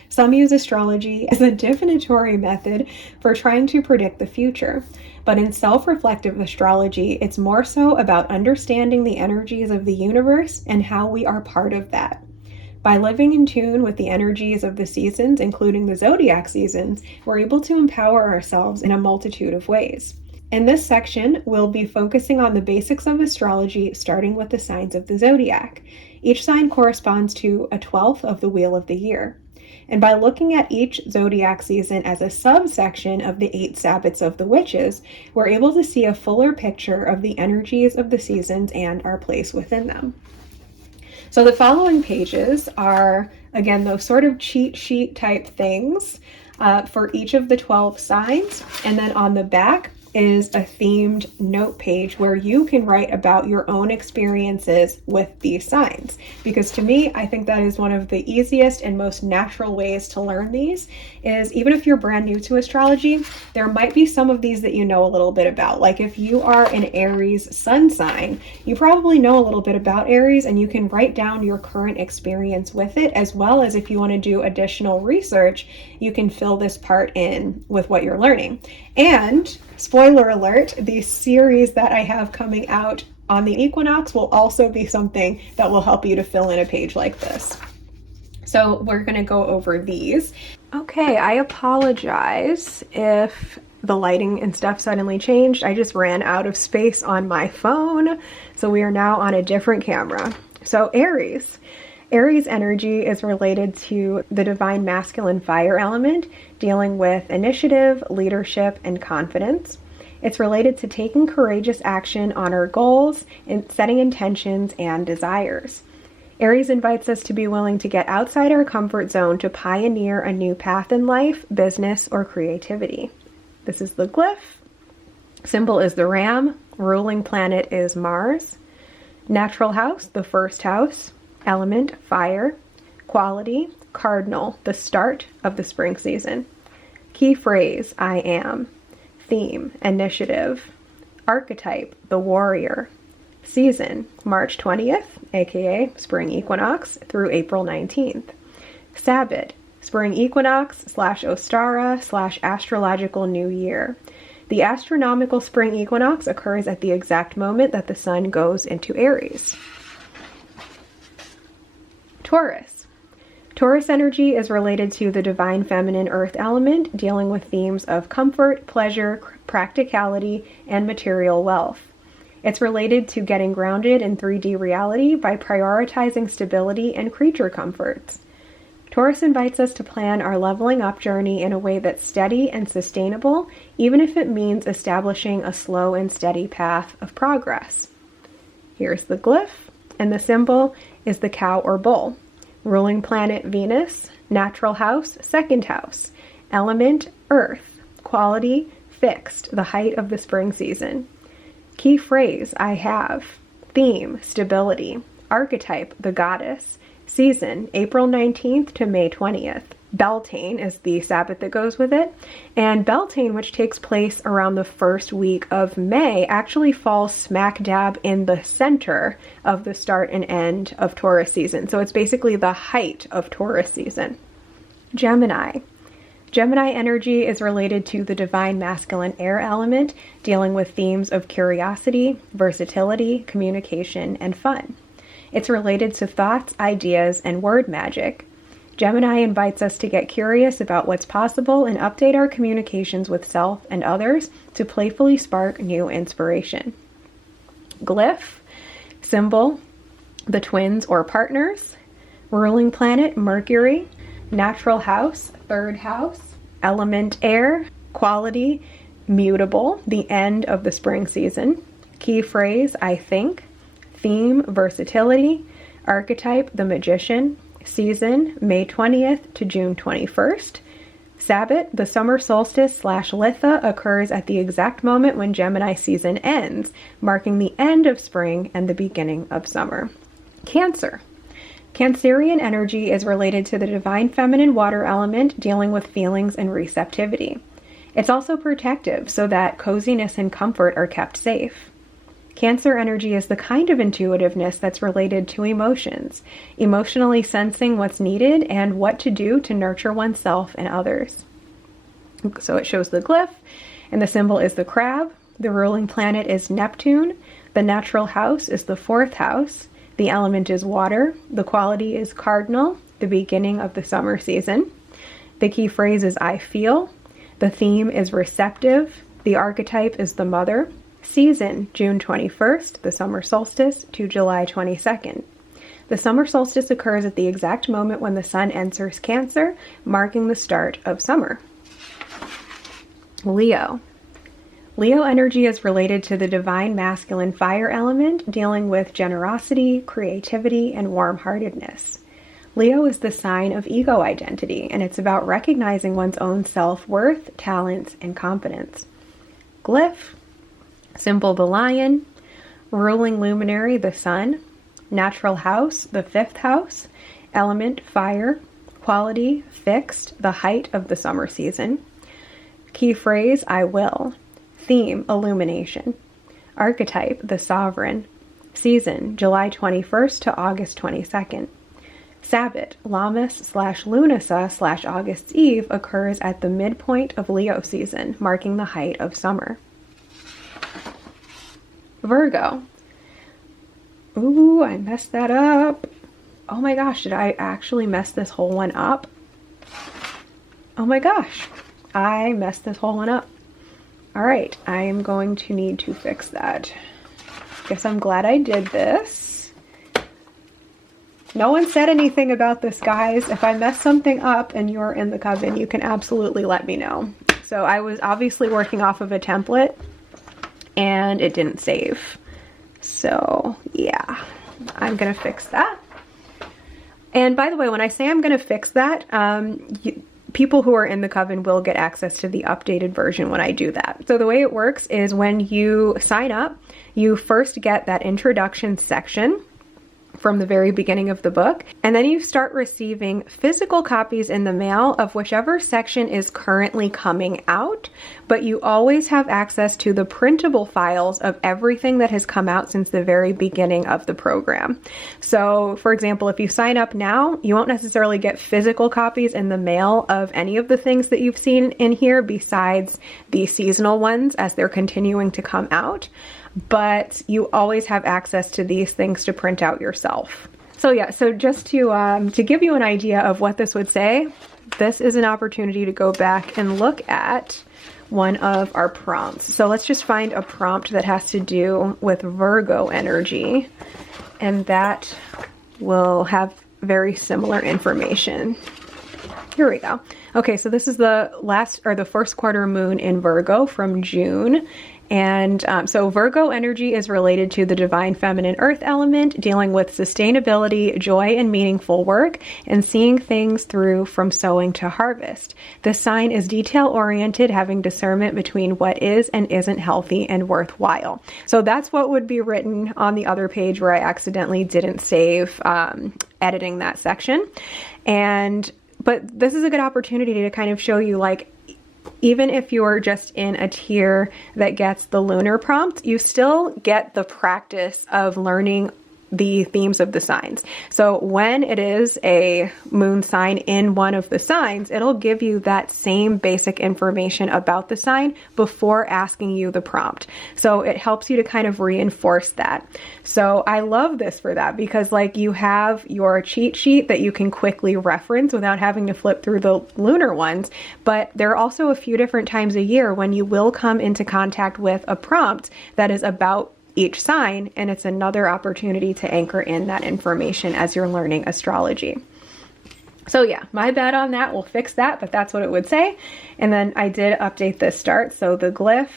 Some use astrology as a divinatory method for trying to predict the future, but in self-reflective astrology, it's more so about understanding the energies of the universe and how we are part of that. By living in tune with the energies of the seasons, including the zodiac seasons, we're able to empower ourselves in a multitude of ways. In this section, we'll be focusing on the basics of astrology, starting with the signs of the zodiac. Each sign corresponds to a 12th of the wheel of the year. And by looking at each zodiac season as a subsection of the 8 Sabbats of the witches, we're able to see a fuller picture of the energies of the seasons and our place within them. So the following pages are, again, those sort of cheat sheet type things for each of the 12 signs. And then on the back is a themed note page where you can write about your own experiences with these signs. Because to me, I think that is one of the easiest and most natural ways to learn these, is even if you're brand new to astrology, there might be some of these that you know a little bit about. Like if you are an Aries sun sign, you probably know a little bit about Aries, and you can write down your current experience with it, as well as if you want to do additional research, you can fill this part in with what you're learning. And spoiler alert, the series that I have coming out on the equinox will also be something that will help you to fill in a page like this. So we're going to go over these. Okay, I apologize if the lighting and stuff suddenly changed. I just ran out of space on my phone, so we are now on a different camera. So Aries. Aries energy is related to the divine masculine fire element, dealing with initiative, leadership, and confidence. It's related to taking courageous action on our goals and setting intentions and desires. Aries invites us to be willing to get outside our comfort zone to pioneer a new path in life, business, or creativity. This is the glyph. Symbol is the ram. Ruling planet is Mars. Natural house, the first house. Element, fire. Quality, cardinal, the start of the spring season. Key phrase, I am. Theme, initiative. Archetype, the warrior. Season, March 20th, aka spring equinox, through April 19th. Sabbat, spring equinox / Ostara / astrological new year. The astronomical spring equinox occurs at the exact moment that the sun goes into Aries. Taurus. Taurus energy is related to the divine feminine earth element, dealing with themes of comfort, pleasure, practicality, and material wealth. It's related to getting grounded in 3D reality by prioritizing stability and creature comforts. Taurus invites us to plan our leveling up journey in a way that's steady and sustainable, even if it means establishing a slow and steady path of progress. Here's the glyph, and the symbol is the cow or bull. Ruling planet Venus, natural house, second house. Element earth. Quality fixed, the height of the spring season. Key phrase, I have. Theme, stability. Archetype, the goddess. Season, April 19th to May 20th. Beltane is the Sabbath that goes with it. And Beltane, which takes place around the first week of May, actually falls smack dab in the center of the start and end of Taurus season. So it's basically the height of Taurus season. Gemini. Gemini energy is related to the divine masculine air element, dealing with themes of curiosity, versatility, communication, and fun. It's related to thoughts, ideas, and word magic. Gemini invites us to get curious about what's possible and update our communications with self and others to playfully spark new inspiration. Glyph, symbol, the twins or partners. Ruling planet, Mercury. Natural house, third house. Element, air. Quality, mutable, the end of the spring season. Key phrase, I think. Theme, versatility. Archetype, the magician. Season, May 20th to June 21st. Sabbat, the summer solstice / Litha, occurs at the exact moment when Gemini season ends, marking the end of spring and the beginning of summer. Cancer. Cancerian energy is related to the divine feminine water element, dealing with feelings and receptivity. It's also protective, so that coziness and comfort are kept safe. Cancer energy is the kind of intuitiveness that's related to emotions, emotionally sensing what's needed and what to do to nurture oneself and others. So it shows the glyph, and the symbol is the crab. The ruling planet is Neptune. The natural house is the fourth house. The element is water. The quality is cardinal, the beginning of the summer season. The key phrase is I feel. The theme is receptive. The archetype is the mother. Season, June 21st, the summer solstice, to July 22nd. The summer solstice occurs at the exact moment when the sun enters Cancer, marking the start of summer. Leo. Leo energy is related to the divine masculine fire element, dealing with generosity, creativity, and warm-heartedness. Leo is the sign of ego identity, and it's about recognizing one's own self-worth, talents, and competence. Glyph, symbol the lion. Ruling luminary, the sun. Natural house, the fifth house. Element, fire. Quality, fixed, the height of the summer season. Key phrase, I will. Theme, illumination. Archetype, the sovereign. Season, July 21st to August 22nd. Sabbat, Lammas / Lunasa / August's Eve, occurs at the midpoint of Leo season, marking the height of summer. Virgo. Ooh, I messed that up. Oh my gosh, did I actually mess this whole one up? Oh my gosh, I messed this whole one up. All right, I am going to need to fix that. Guess I'm glad I did this. No one said anything about this, guys. If I mess something up and you're in the coven, you can absolutely let me know. So I was obviously working off of a template and it didn't save. So yeah, I'm gonna fix that. And by the way, when I say I'm gonna fix that, people who are in the coven will get access to the updated version when I do that. So the way it works is when you sign up, you first get that introduction section from the very beginning of the book, and then you start receiving physical copies in the mail of whichever section is currently coming out, but you always have access to the printable files of everything that has come out since the very beginning of the program. So for example, if you sign up now, you won't necessarily get physical copies in the mail of any of the things that you've seen in here besides the seasonal ones as they're continuing to come out. But you always have access to these things to print out yourself. So yeah, so just to give you an idea of what this would say, this is an opportunity to go back and look at one of our prompts. So let's just find a prompt that has to do with Virgo energy, and that will have very similar information. Here we go. Okay, so this is the first quarter moon in Virgo from June. And so Virgo energy is related to the divine feminine earth element, dealing with sustainability, joy, and meaningful work, and seeing things through from sowing to harvest. The sign is detail-oriented, having discernment between what is and isn't healthy and worthwhile. So that's what would be written on the other page where I accidentally didn't save editing that section. But this is a good opportunity to kind of show you, like, even if you're just in a tier that gets the lunar prompt, you still get the practice of learning the themes of the signs. So when it is a moon sign in one of the signs, it'll give you that same basic information about the sign before asking you the prompt. So it helps you to kind of reinforce that. So I love this for that, because like you have your cheat sheet that you can quickly reference without having to flip through the lunar ones. But there are also a few different times a year when you will come into contact with a prompt that is about each sign, and it's another opportunity to anchor in that information as you're learning astrology. So yeah, my bad on that. We'll fix that, but that's what it would say. And then I did update this start. So the glyph,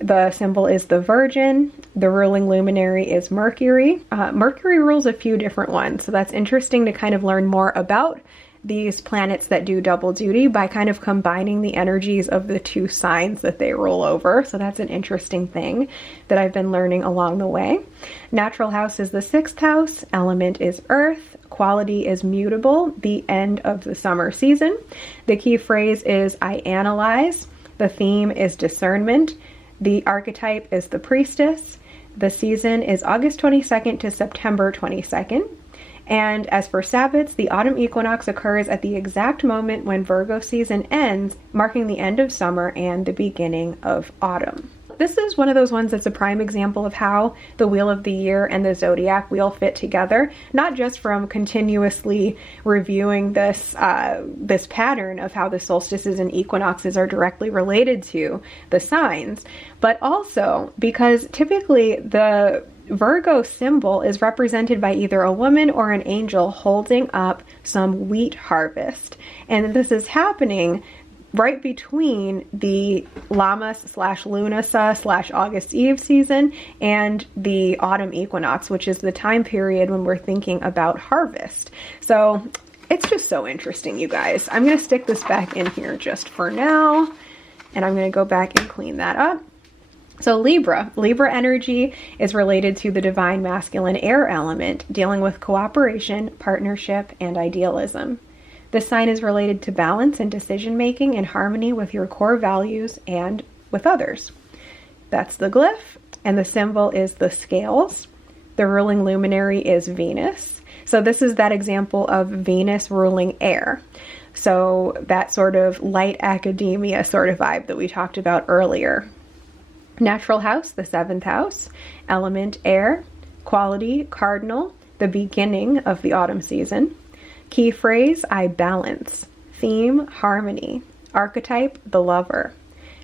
the symbol is the Virgin. The ruling luminary is Mercury. Mercury rules a few different ones. So that's interesting to kind of learn more about these planets that do double duty by kind of combining the energies of the two signs that they roll over. So that's an interesting thing that I've been learning along the way. Natural house is the 6th house. Element is earth. Quality is mutable, the end of the summer season. The key phrase is I analyze. The theme is discernment. The archetype is the priestess. The season is August 22nd to September 22nd. And as for Sabbats, the autumn equinox occurs at the exact moment when Virgo season ends, marking the end of summer and the beginning of autumn. This is one of those ones that's a prime example of how the wheel of the year and the zodiac wheel fit together, not just from continuously reviewing this this pattern of how the solstices and equinoxes are directly related to the signs, but also because typically the Virgo symbol is represented by either a woman or an angel holding up some wheat harvest. And this is happening right between the Lammas/Lunasa/August Eve season and the autumn equinox, which is the time period when we're thinking about harvest. So it's just so interesting, you guys. I'm going to stick this back in here just for now, and I'm going to go back and clean that up. So Libra energy is related to the divine masculine air element, dealing with cooperation, partnership, and idealism. This sign is related to balance and decision-making in harmony with your core values and with others. That's the glyph, and the symbol is the scales. The ruling luminary is Venus. So this is that example of Venus ruling air. So that sort of light academia sort of vibe that we talked about earlier. Natural house, the 7th house. Element air. Quality cardinal, the beginning of the autumn season. Key phrase, I balance. Theme, harmony. Archetype, the lover.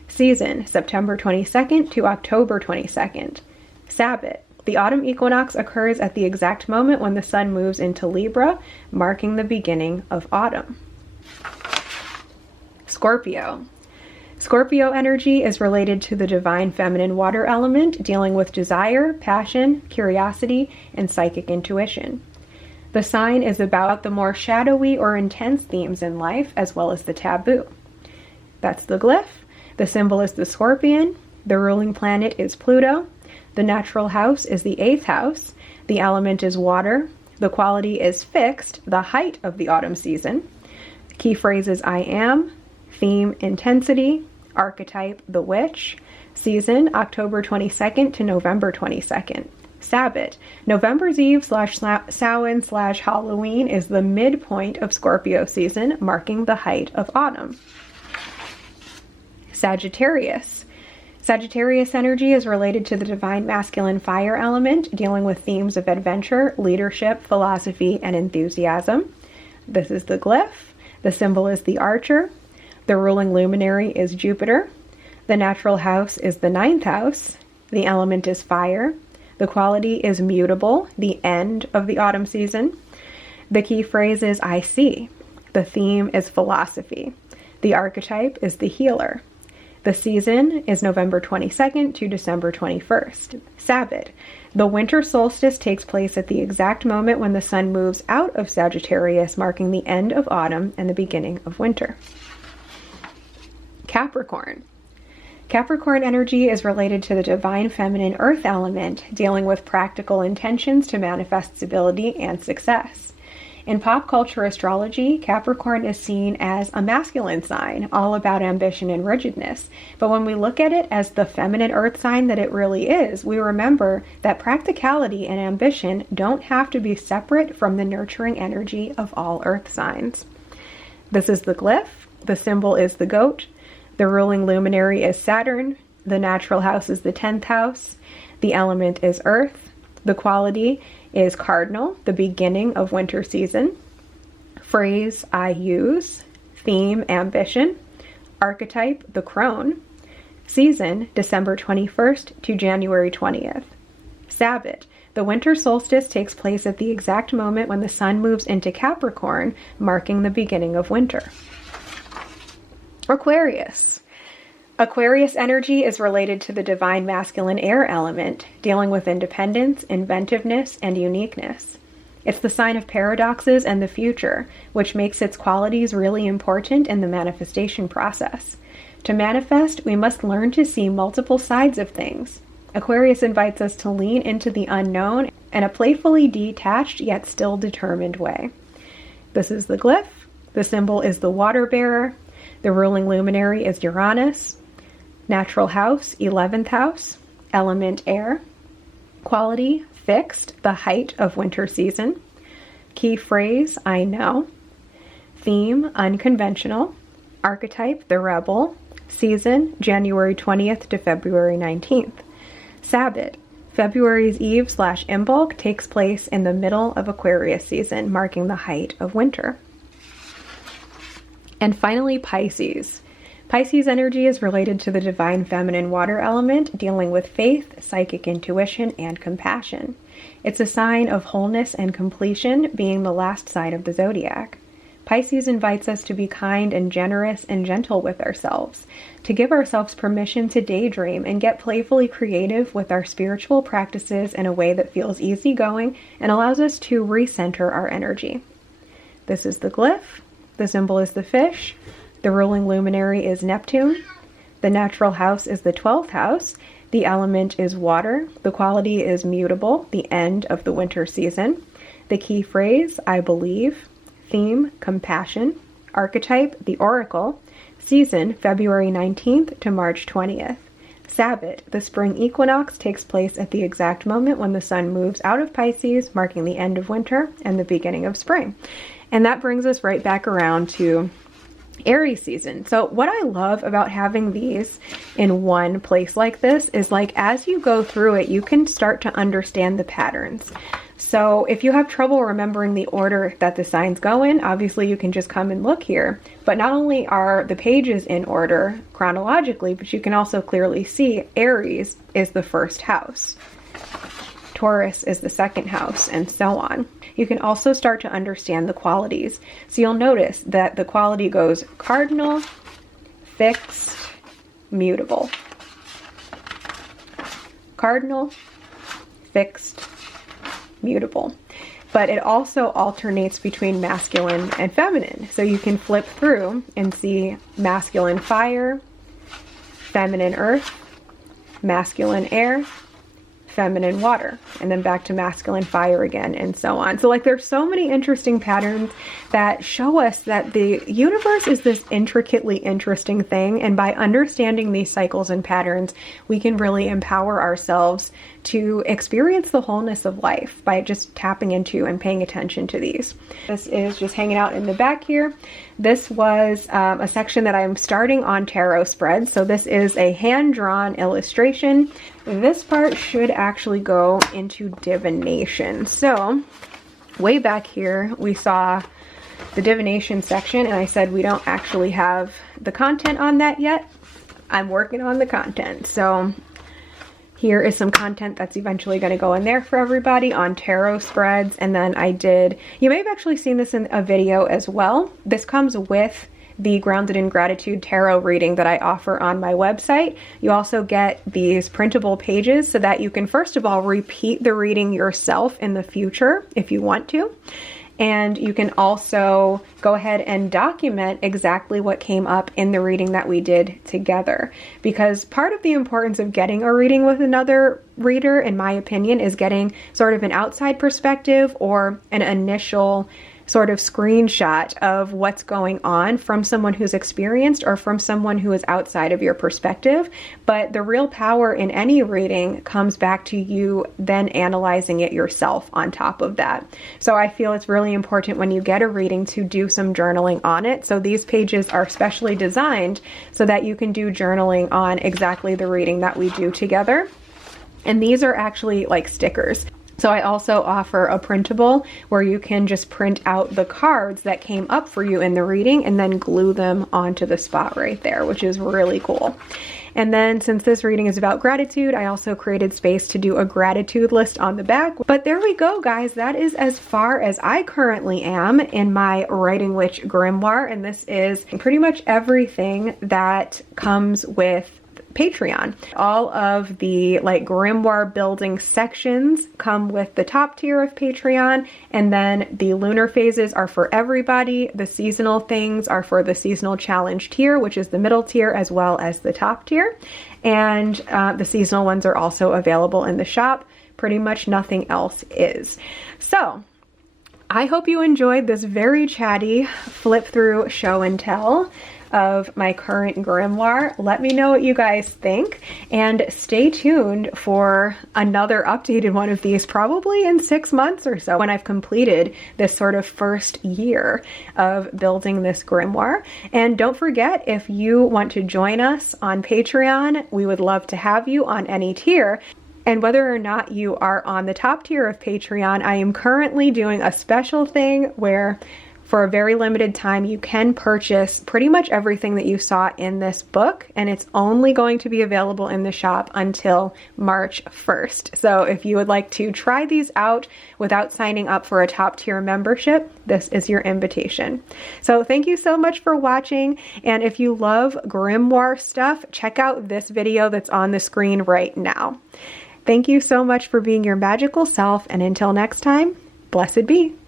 Season, September 22nd to October 22nd. Sabbat, the autumn equinox occurs at the exact moment when the sun moves into Libra, marking the beginning of autumn. Scorpio. Scorpio energy is related to the divine feminine water element, dealing with desire, passion, curiosity, and psychic intuition. The sign is about the more shadowy or intense themes in life, as well as the taboo. That's the glyph. The symbol is the scorpion. The ruling planet is Pluto. The natural house is the 8th house. The element is water. The quality is fixed, the height of the autumn season. Key phrases I am. Theme, intensity. Archetype, the witch. Season, October 22nd to November 22nd. Sabbat, November's Eve /Samhain/Halloween is the midpoint of Scorpio season, marking the height of autumn. Sagittarius. Sagittarius energy is related to the divine masculine fire element, dealing with themes of adventure, leadership, philosophy, and enthusiasm. This is the glyph. The symbol is the archer. The ruling luminary is Jupiter. The natural house is the 9th house. The element is fire. The quality is mutable, the end of the autumn season. The key phrase is I see. The theme is philosophy. The archetype is the healer. The season is November 22nd to December 21st. Sabbat. The winter solstice takes place at the exact moment when the sun moves out of Sagittarius, marking the end of autumn and the beginning of winter. Capricorn. Capricorn energy is related to the divine feminine earth element, dealing with practical intentions to manifest stability and success. In pop culture astrology, Capricorn is seen as a masculine sign, all about ambition and rigidness. But when we look at it as the feminine earth sign that it really is, we remember that practicality and ambition don't have to be separate from the nurturing energy of all earth signs. This is the glyph. The symbol is the goat. The ruling luminary is Saturn. The natural house is the 10th house. The element is earth. The quality is cardinal, the beginning of winter season. Phrase I use, theme ambition, archetype the crone, season December 21st to January 20th. Sabbat, the winter solstice takes place at the exact moment when the sun moves into Capricorn, marking the beginning of winter. Aquarius. Aquarius energy is related to the divine masculine air element, dealing with independence, inventiveness, and uniqueness. It's the sign of paradoxes and the future, which makes its qualities really important in the manifestation process. To manifest, we must learn to see multiple sides of things. Aquarius invites us to lean into the unknown in a playfully detached yet still determined way. This is the glyph. The symbol is the water bearer. The ruling luminary is Uranus. Natural house, 11th house, element air. Quality, fixed, the height of winter season. Key phrase, I know. Theme, unconventional. Archetype, the rebel. Season, January 20th to February 19th. Sabbat, February's eve/imbolc takes place in the middle of Aquarius season, marking the height of winter. And finally, Pisces. Pisces energy is related to the divine feminine water element, dealing with faith, psychic intuition, and compassion. It's a sign of wholeness and completion, being the last sign of the zodiac. Pisces invites us to be kind and generous and gentle with ourselves, to give ourselves permission to daydream and get playfully creative with our spiritual practices in a way that feels easygoing and allows us to recenter our energy. This is the glyph. The symbol is the fish. The ruling luminary is Neptune. The natural house is the 12th house. The element is water. The quality is mutable, the end of the winter season. The key phrase, I believe. Theme, compassion. Archetype, the oracle. Season, February 19th to March 20th. Sabbat, the spring equinox takes place at the exact moment when the sun moves out of Pisces, marking the end of winter and the beginning of spring. And that brings us right back around to Aries season. So what I love about having these in one place like this is, like, as you go through it, you can start to understand the patterns. So if you have trouble remembering the order that the signs go in, obviously you can just come and look here. But not only are the pages in order chronologically, but you can also clearly see Aries is the first house. Taurus is the second house, and so on. You can also start to understand the qualities. So you'll notice that the quality goes cardinal, fixed, mutable. Cardinal, fixed, mutable. But it also alternates between masculine and feminine. So you can flip through and see masculine fire, feminine earth, masculine air, feminine water, and then back to masculine fire again, and so on. So, like, there's so many interesting patterns that show us that the universe is this intricately interesting thing, and by understanding these cycles and patterns, we can really empower ourselves to experience the wholeness of life by just tapping into and paying attention to these. This is just hanging out in the back here. This was a section that I'm starting on tarot spreads. So this is a hand-drawn illustration. This part should actually go into divination. So way back here, we saw the divination section, and I said we don't actually have the content on that yet. I'm working on the content. So here is some content that's eventually going to go in there for everybody on tarot spreads. And then you may have actually seen this in a video as well. This comes with the Grounded in Gratitude tarot reading that I offer on my website. You also get these printable pages so that you can, first of all, repeat the reading yourself in the future if you want to. And you can also go ahead and document exactly what came up in the reading that we did together. Because part of the importance of getting a reading with another reader, in my opinion, is getting sort of an outside perspective or an initial sort of screenshot of what's going on from someone who's experienced or from someone who is outside of your perspective. But the real power in any reading comes back to you then analyzing it yourself on top of that. So I feel it's really important when you get a reading to do some journaling on it. So these pages are specially designed so that you can do journaling on exactly the reading that we do together. And these are actually like stickers. So I also offer a printable where you can just print out the cards that came up for you in the reading and then glue them onto the spot right there, which is really cool. And then since this reading is about gratitude, I also created space to do a gratitude list on the back. But there we go, guys. That is as far as I currently am in my Writing Witch grimoire. And this is pretty much everything that comes with Patreon. All of the like grimoire building sections come with the top tier of Patreon, and then the lunar phases are for everybody. The seasonal things are for the seasonal challenge tier, which is the middle tier, as well as the top tier. And the seasonal ones are also available in the shop. Pretty much nothing else is. So I hope you enjoyed this very chatty flip through show and tell of my current grimoire. Let me know what you guys think, and stay tuned for another updated one of these probably in 6 months or so when I've completed this sort of first year of building this grimoire. And don't forget, if you want to join us on Patreon, we would love to have you on any tier. And whether or not you are on the top tier of Patreon, I am currently doing a special thing where for a very limited time, you can purchase pretty much everything that you saw in this book, and it's only going to be available in the shop until March 1st. So if you would like to try these out without signing up for a top tier membership, this is your invitation. So thank you so much for watching, and if you love grimoire stuff, check out this video that's on the screen right now. Thank you so much for being your magical self, and until next time, blessed be.